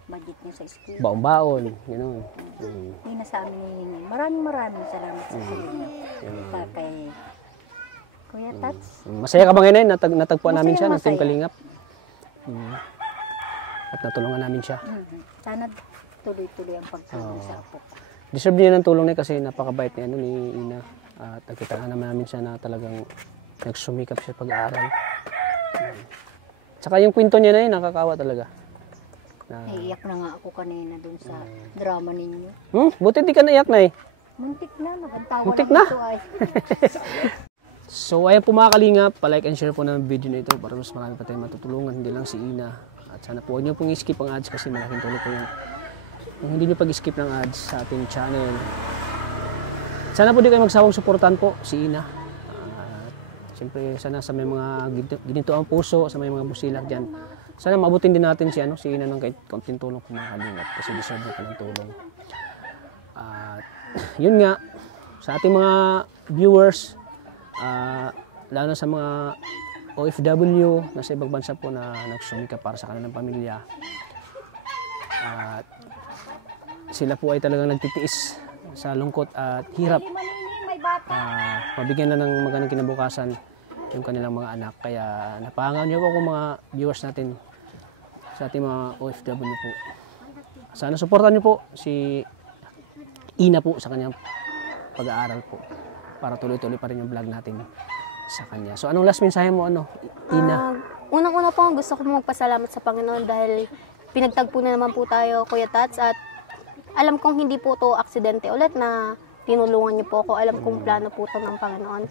Budget niya sa school. Baon-baon, gano'n. Hindi na sa amin hihingi. Maraming salamat sa tulong. Sa kay Kuya Tats. Masaya ka ba ngayon? Natagpuan namin siya ng Team Masaya. Kalingap. At natulungan namin siya. Sana tuloy-tuloy ang pagtulong sa apo ko. Deserve niya ng tulong niya kasi napakabait ni Ina. At nakita naman namin siya na talagang nagsumikap siya pag-aaral. Tsaka yung kwento niya na yun, nakakawa talaga. Naiiyak na nga ako kanina dun sa drama ninyo. Buti di ka naiyak, Nay. Muntik na, nagantawa Muntik na na? ito ay. So, ayan po mga kalingap, palike and share po ng video na ito para mas marami pa tayong matutulungan, hindi lang si Ina. At sana po huwag niyo pong i-skip ang ads kasi malaking tulong po yung hindi niyo pag-skip ng ads sa ating channel. Sana po di kayo magsawang suportahan po si Ina. Siyempre, sana sa may mga ginito ang puso, sa may mga busilak dyan, sana mabutin din natin si Ina ng kahit konting tulong po mga kalingap kasi deserve po ng tulong. At yun nga, sa ating mga viewers, lalo na sa mga OFW na sa ibang bansa po na nagsumikap para sa kanilang pamilya. At sila po ay talagang nagtitiis sa lungkot at hirap. Mabigyan na ng magandang kinabukasan yung kanilang mga anak. Kaya napahangaw niyo po kung mga viewers natin sa ating mga OFW po. Sana suportan niyo po si Ina po sa kanyang pag-aaral po para tuloy-tuloy pa rin yung vlog natin sa kanya. So anong last mensahe mo, Ina? Unang-una po, gusto ko magpasalamat sa Panginoon dahil pinagtagpo na naman po tayo, Kuya Tats, at alam kong hindi po to aksidente ulit na tinulungan niyo po ako. Alam kong plano po to ng Panginoon.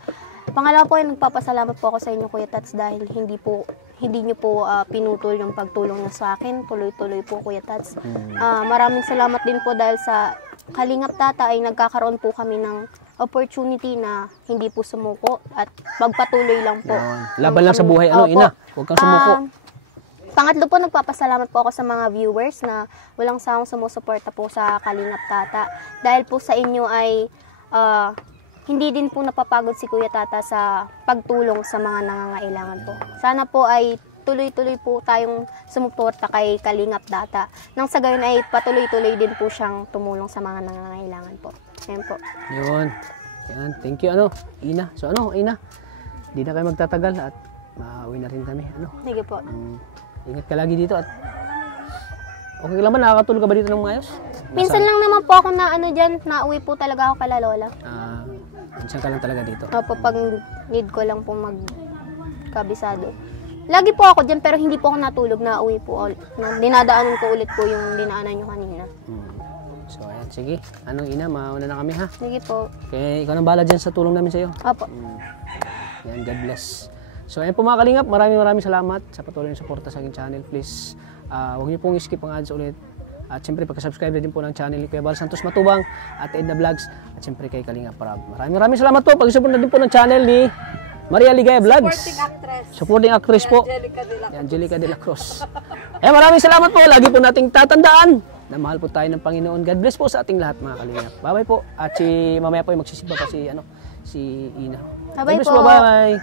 Pangalawa po ay nagpapasalamat po ako sa inyo, Kuya Tats, dahil hindi niyo po pinutol yung pagtulong niyo sa akin. Tuloy-tuloy po, Kuya Tats. Maraming salamat din po dahil sa Kalingap Tata ay nagkakaroon po kami ng opportunity na hindi po sumuko at magpatuloy lang po. Laban lang sa buhay, Opo. Ina. Huwag kang sumuko. Pangatlo po, nagpapasalamat po ako sa mga viewers na walang sawang sumusuporta po sa Kalingap Tata. Dahil po sa inyo ay hindi din po napapagod si Kuya Tata sa pagtulong sa mga nangangailangan po. Sana po ay tuloy-tuloy po tayong sumuporta kay Kalingap Tata. Nang sa gayon ay patuloy-tuloy din po siyang tumulong sa mga nangangailangan po. Ayan po. Yun. Yan. Thank you, Ina. So, Ina, di na kayo magtatagal at mauwi na rin kami. Sige po. Ingat ka lagi dito at okay lang ba? Nakakatulog ka ba dito ng maayos? Minsan lang naman po ako na dyan, nauwi po talaga ako kala Lola. Minsan ka lang talaga dito. Opo, pag need ko lang po magkabisado. Lagi po ako dyan pero hindi po ako natulog, nauwi po. Dinadaanan ko ulit po yung dinaanan nyo kanina. So, ayan. Sige. Ina, mauna na kami ha. Sige po. Okay, ikaw nang bahala dyan sa tulong namin sa iyo. Opo. Yan, God bless. So, ayan po mga Kalingap, maraming salamat sa patuloy na suporta sa aking channel. Please, huwag niyo pong skip ang ads ulit. At siyempre, pagka-subscribe na din po ng channel ni Kuya Bal Santos Matubang at Edna Vlogs. At siyempre kay Kalingap Prab. Maraming salamat po. Pag-support na din po ng channel ni Maria Ligaya Vlogs. Supporting actress po. Angelica de la Cruz. Maraming salamat po. Lagi po nating tatandaan na mahal po tayo ng Panginoon. God bless po sa ating lahat mga Kalingap. Bye-bye po. At mamaya po ay magsisimba pa si Ina. Bye-bye po. Bye-bye.